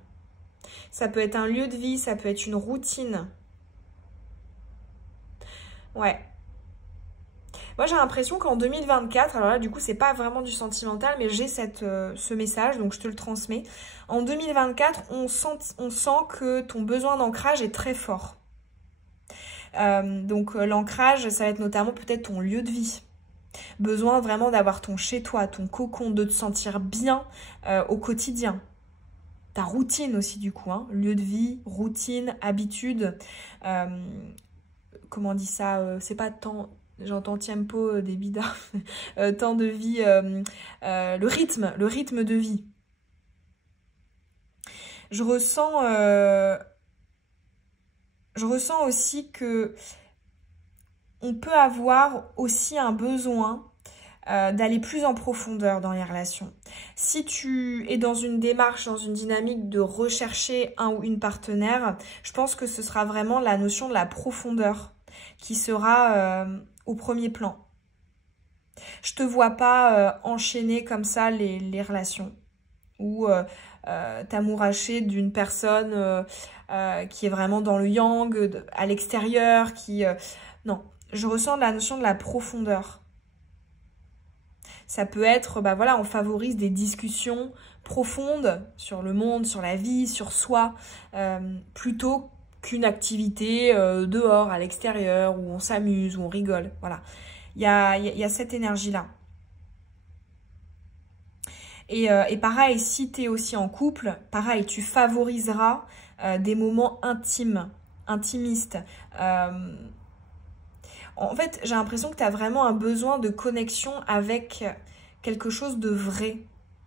Ça peut être un lieu de vie, ça peut être une routine. Ouais. Moi, j'ai l'impression qu'en 2024, alors là, du coup, c'est pas vraiment du sentimental, mais j'ai ce message, donc je te le transmets. En 2024, on sent que ton besoin d'ancrage est très fort. Donc, l'ancrage, ça va être notamment peut-être ton lieu de vie. Besoin vraiment d'avoir ton chez-toi, ton cocon, de te sentir bien au quotidien. Ta routine aussi, du coup, hein. Lieu de vie, routine, habitude. Comment on dit ça c'est pas tant... J'entends tempo des bidas. Temps de vie, le rythme de vie. Je ressens aussi que on peut avoir aussi un besoin d'aller plus en profondeur dans les relations. Si tu es dans une démarche, dans une dynamique de rechercher un ou une partenaire, je pense que ce sera vraiment la notion de la profondeur qui sera au premier plan. Je te vois pas enchaîner comme ça les relations ou t'amouracher d'une personne qui est vraiment dans le yang, à l'extérieur, non, je ressens la notion de la profondeur. Ça peut être, bah voilà, on favorise des discussions profondes sur le monde, sur la vie, sur soi, plutôt qu'une activité dehors, à l'extérieur, où on s'amuse, où on rigole. Voilà, il y a cette énergie-là. Et pareil, si tu es aussi en couple, pareil, tu favoriseras des moments intimes, intimistes. En fait, j'ai l'impression que tu as vraiment un besoin de connexion avec quelque chose de vrai,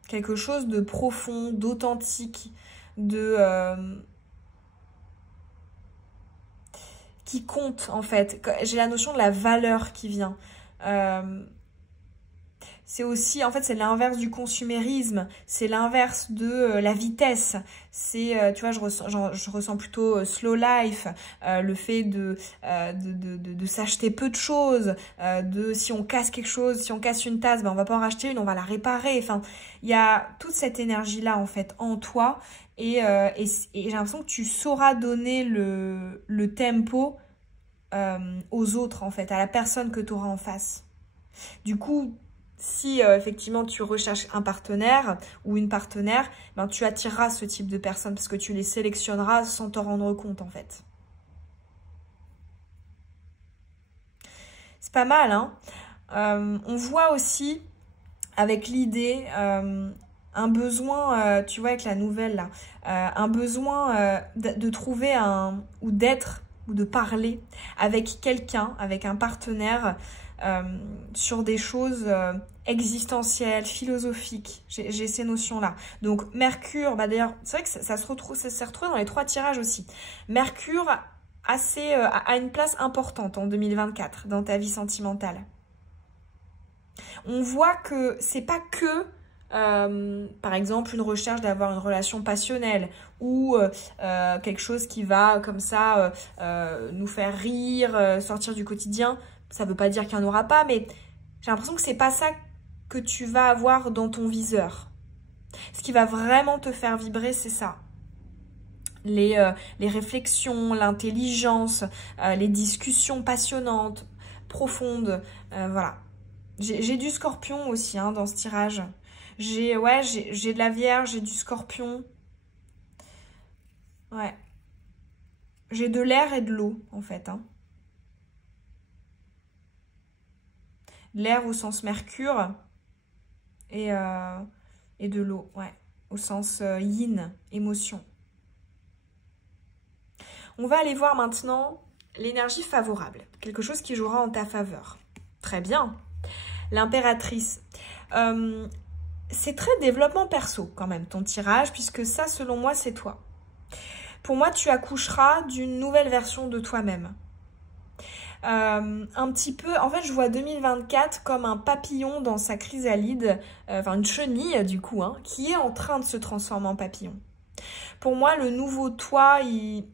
quelque chose de profond, d'authentique, qui compte en fait. J'ai la notion de la valeur qui vient. C'est aussi, en fait, c'est l'inverse du consumérisme, c'est l'inverse de la vitesse. C'est, tu vois, je ressens plutôt slow life, le fait de s'acheter peu de choses, si on casse quelque chose, si on casse une tasse, ben on va pas en racheter une, on va la réparer. Enfin, il y a toute cette énergie-là, en fait, en toi, et j'ai l'impression que tu sauras donner le tempo aux autres, en fait, à la personne que tu auras en face. Du coup, si effectivement tu recherches un partenaire ou une partenaire, ben, tu attireras ce type de personnes parce que tu les sélectionneras sans t'en rendre compte en fait. C'est pas mal, hein. On voit aussi avec l'idée, un besoin, tu vois avec la nouvelle là, un besoin de trouver ou d'être ou de parler avec quelqu'un, avec un partenaire sur des choses existentielles, philosophiques. J'ai ces notions-là. Donc Mercure, bah d'ailleurs, c'est vrai que ça s'est retrouvé dans les 3 tirages aussi. Mercure a une place importante en 2024 dans ta vie sentimentale. On voit que c'est pas que par exemple une recherche d'avoir une relation passionnelle ou quelque chose qui va comme ça nous faire rire, sortir du quotidien. Ça veut pas dire qu'il n'y en aura pas, mais j'ai l'impression que c'est pas ça que tu vas avoir dans ton viseur. Ce qui va vraiment te faire vibrer, c'est ça. Les réflexions, l'intelligence, les discussions passionnantes, profondes, voilà. J'ai du Scorpion aussi hein, dans ce tirage. J'ai de la Vierge, j'ai du Scorpion. Ouais. J'ai de l'air et de l'eau, en fait. Hein. L'air au sens Mercure et de l'eau, ouais. Au sens yin, émotion. On va aller voir maintenant l'énergie favorable. Quelque chose qui jouera en ta faveur. Très bien. L'impératrice. C'est très développement perso quand même ton tirage puisque ça selon moi c'est toi. Pour moi tu accoucheras d'une nouvelle version de toi-même. Un petit peu, en fait je vois 2024 comme un papillon dans sa chrysalide, enfin une chenille du coup, hein, qui est en train de se transformer en papillon. Pour moi le nouveau toi il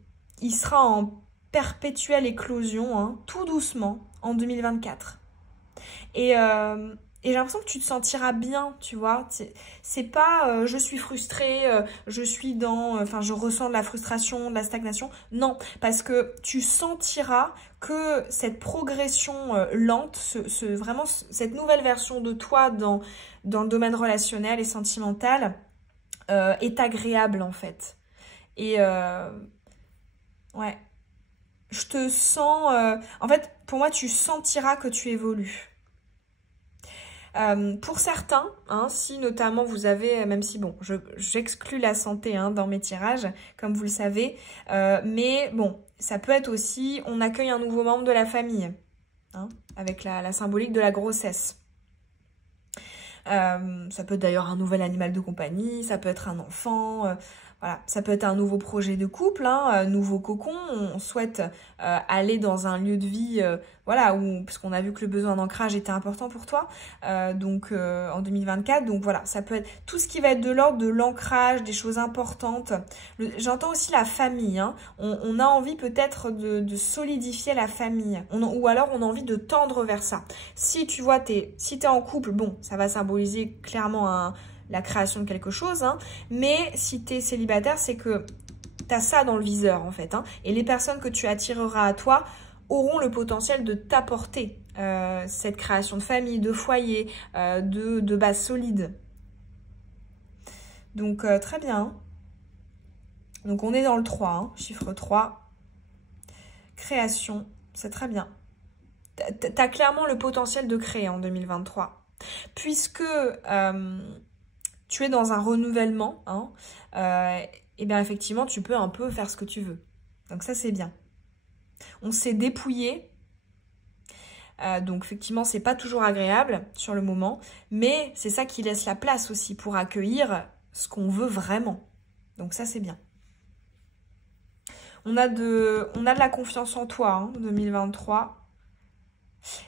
sera en perpétuelle éclosion, hein, tout doucement en 2024. Et j'ai l'impression que tu te sentiras bien, tu vois. C'est pas je suis frustrée, je suis dans... Enfin, je ressens de la frustration, de la stagnation. Non, parce que tu sentiras que cette progression lente, vraiment cette nouvelle version de toi dans le domaine relationnel et sentimental est agréable en fait. Et ouais, je te sens... en fait, pour moi, tu sentiras que tu évolues. Pour certains, hein, si notamment vous avez, même si bon, j'exclus la santé hein, dans mes tirages, comme vous le savez, mais bon, ça peut être aussi, on accueille un nouveau membre de la famille, hein, avec la symbolique de la grossesse. Ça peut être d'ailleurs un nouvel animal de compagnie, ça peut être un enfant, voilà, ça peut être un nouveau projet de couple, hein, nouveau cocon, on souhaite aller dans un lieu de vie, voilà, puisqu'on a vu que le besoin d'ancrage était important pour toi, donc en 2024, donc voilà, ça peut être tout ce qui va être de l'ordre de l'ancrage, des choses importantes. J'entends aussi la famille, hein, on a envie peut-être de solidifier la famille, ou alors on a envie de tendre vers ça. Si tu vois, si t'es en couple, bon, ça va symboliser clairement la création de quelque chose, hein, mais si tu es célibataire, c'est que tu as ça dans le viseur en fait, hein, et les personnes que tu attireras à toi auront le potentiel de t'apporter cette création de famille, de foyer, de base solide. Donc très bien. Donc on est dans le 3, hein, chiffre 3. Création, c'est très bien. Tu as clairement le potentiel de créer en 2023. Puisque tu es dans un renouvellement, hein, et bien effectivement, tu peux un peu faire ce que tu veux. Donc ça, c'est bien. On s'est dépouillé. Donc effectivement, c'est pas toujours agréable sur le moment, mais c'est ça qui laisse la place aussi pour accueillir ce qu'on veut vraiment. Donc ça, c'est bien. On a de la confiance en toi, hein, 2023.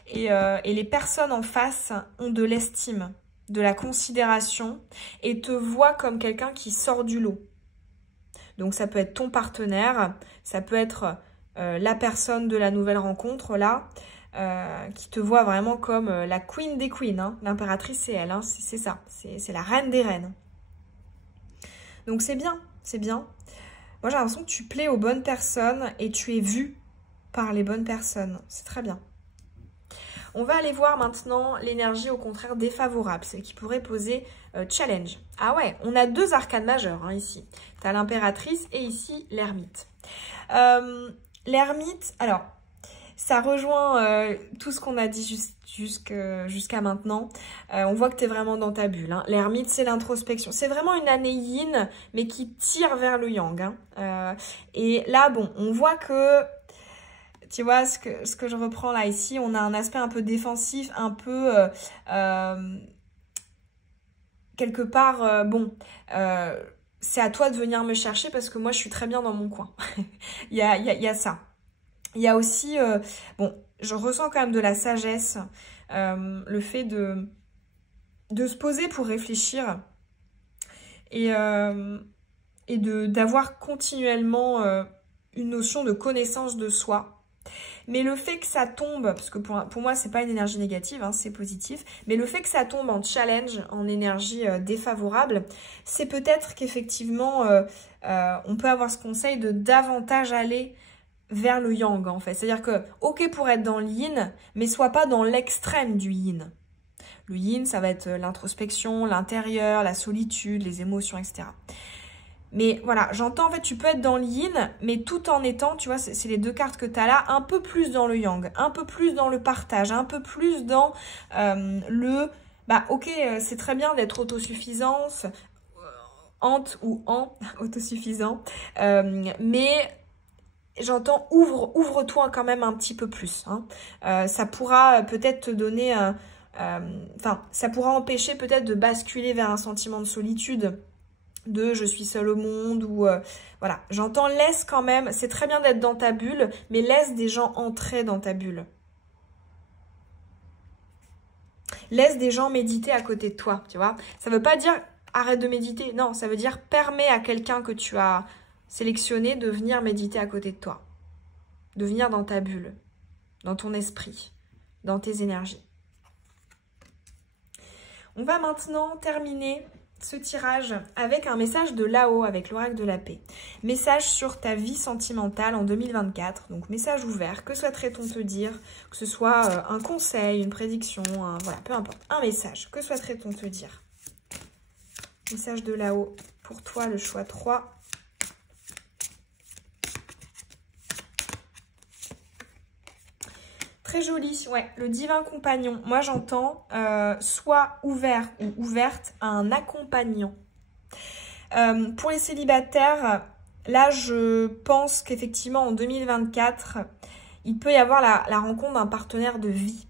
Et les personnes en face ont de l'estime, de la considération et te voient comme quelqu'un qui sort du lot. Donc ça peut être ton partenaire, ça peut être la personne de la nouvelle rencontre là, qui te voit vraiment comme la queen des queens, hein. L'impératrice c'est elle, hein, c'est ça, c'est la reine des reines. Donc c'est bien, c'est bien. Moi j'ai l'impression que tu plais aux bonnes personnes et tu es vue par les bonnes personnes, c'est très bien. On va aller voir maintenant l'énergie au contraire défavorable, celle qui pourrait poser challenge. Ah ouais, on a 2 arcanes majeures hein, ici. Tu as l'impératrice et ici l'ermite. L'ermite, alors, ça rejoint tout ce qu'on a dit jusqu'à maintenant. On voit que tu es vraiment dans ta bulle. Hein. L'ermite, c'est l'introspection. C'est vraiment une année yin, mais qui tire vers le yang. Hein. Et là, bon, on voit que... Tu vois, ce que je reprends là, ici, on a un aspect un peu défensif, un peu... quelque part, c'est à toi de venir me chercher parce que moi, je suis très bien dans mon coin. il y a ça. Il y a aussi... je ressens quand même de la sagesse, le fait de se poser pour réfléchir et d'avoir continuellement une notion de connaissance de soi. Mais le fait que ça tombe, parce que pour moi, c'est pas une énergie négative, hein, c'est positif, mais le fait que ça tombe en challenge, en énergie défavorable, c'est peut-être qu'effectivement, on peut avoir ce conseil de davantage aller vers le yang, en fait. C'est-à-dire que, ok pour être dans le yin, mais sois pas dans l'extrême du yin. Le yin, ça va être l'introspection, l'intérieur, la solitude, les émotions, etc. Mais voilà, j'entends, en fait, tu peux être dans le yin, mais tout en étant, tu vois, c'est les 2 cartes que tu as là, un peu plus dans le yang, un peu plus dans le partage, un peu plus dans ok, c'est très bien d'être autosuffisance, ou en autosuffisant, mais j'entends, ouvre-toi quand même un petit peu plus. Hein. Ça pourra peut-être te donner, ça pourra empêcher peut-être de basculer vers un sentiment de solitude, de je suis seule au monde ou voilà, j'entends laisse quand même, c'est très bien d'être dans ta bulle, mais laisse des gens entrer dans ta bulle. Laisse des gens méditer à côté de toi, tu vois. Ça veut pas dire arrête de méditer, non, ça veut dire permets à quelqu'un que tu as sélectionné de venir méditer à côté de toi, de venir dans ta bulle, dans ton esprit, dans tes énergies. On va maintenant terminer ce tirage avec un message de là-haut, avec l'oracle de la paix. Message sur ta vie sentimentale en 2024. Donc, message ouvert. Que souhaiterait-on te dire? Que ce soit un conseil, une prédiction, voilà, peu importe. Un message. Que souhaiterait-on te dire? Message de là-haut. Pour toi, le choix 3. Très joli, ouais, le divin compagnon. Moi, j'entends soit ouvert ou ouverte à un accompagnant. Pour les célibataires, là, je pense qu'effectivement, en 2024, il peut y avoir la rencontre d'un partenaire de vie.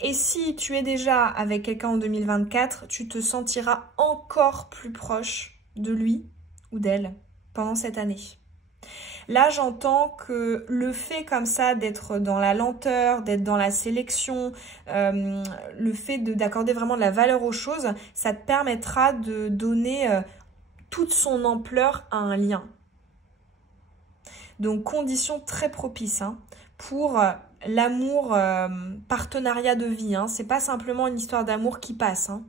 Et si tu es déjà avec quelqu'un en 2024, tu te sentiras encore plus proche de lui ou d'elle pendant cette année. Là, j'entends que le fait comme ça d'être dans la lenteur, d'être dans la sélection, le fait d'accorder vraiment de la valeur aux choses, ça te permettra de donner toute son ampleur à un lien. Donc, condition très propice hein, pour l'amour partenariat de vie. Hein. C'est pas simplement une histoire d'amour qui passe. Hein.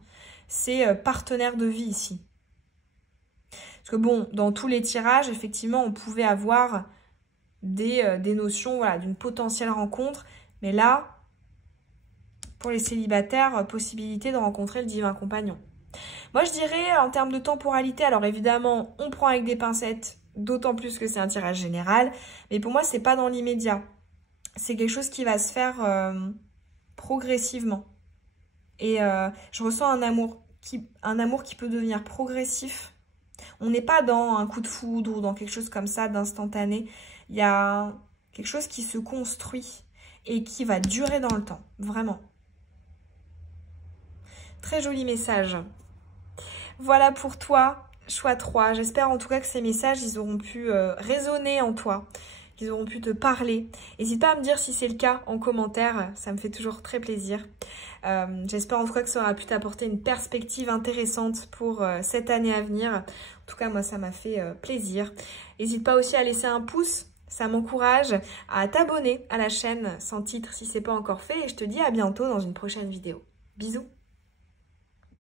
C'est partenaire de vie ici. Parce que bon, dans tous les tirages, effectivement, on pouvait avoir des notions voilà, d'une potentielle rencontre. Mais là, pour les célibataires, possibilité de rencontrer le divin compagnon. Moi, je dirais, en termes de temporalité, alors évidemment, on prend avec des pincettes, d'autant plus que c'est un tirage général. Mais pour moi, c'est pas dans l'immédiat. C'est quelque chose qui va se faire progressivement. Et je ressens un amour qui peut devenir progressif. On n'est pas dans un coup de foudre ou dans quelque chose comme ça d'instantané. Il y a quelque chose qui se construit et qui va durer dans le temps, vraiment. Très joli message. Voilà pour toi, choix 3. J'espère en tout cas que ces messages, ils auront pu résonner en toi, qu'ils auront pu te parler. N'hésite pas à me dire si c'est le cas en commentaire, ça me fait toujours très plaisir. J'espère en tout cas que ça aura pu t'apporter une perspective intéressante pour cette année à venir. En tout cas, moi, ça m'a fait plaisir. N'hésite pas aussi à laisser un pouce, ça m'encourage, à t'abonner à la chaîne sans titre si ce n'est pas encore fait. Et je te dis à bientôt dans une prochaine vidéo. Bisous!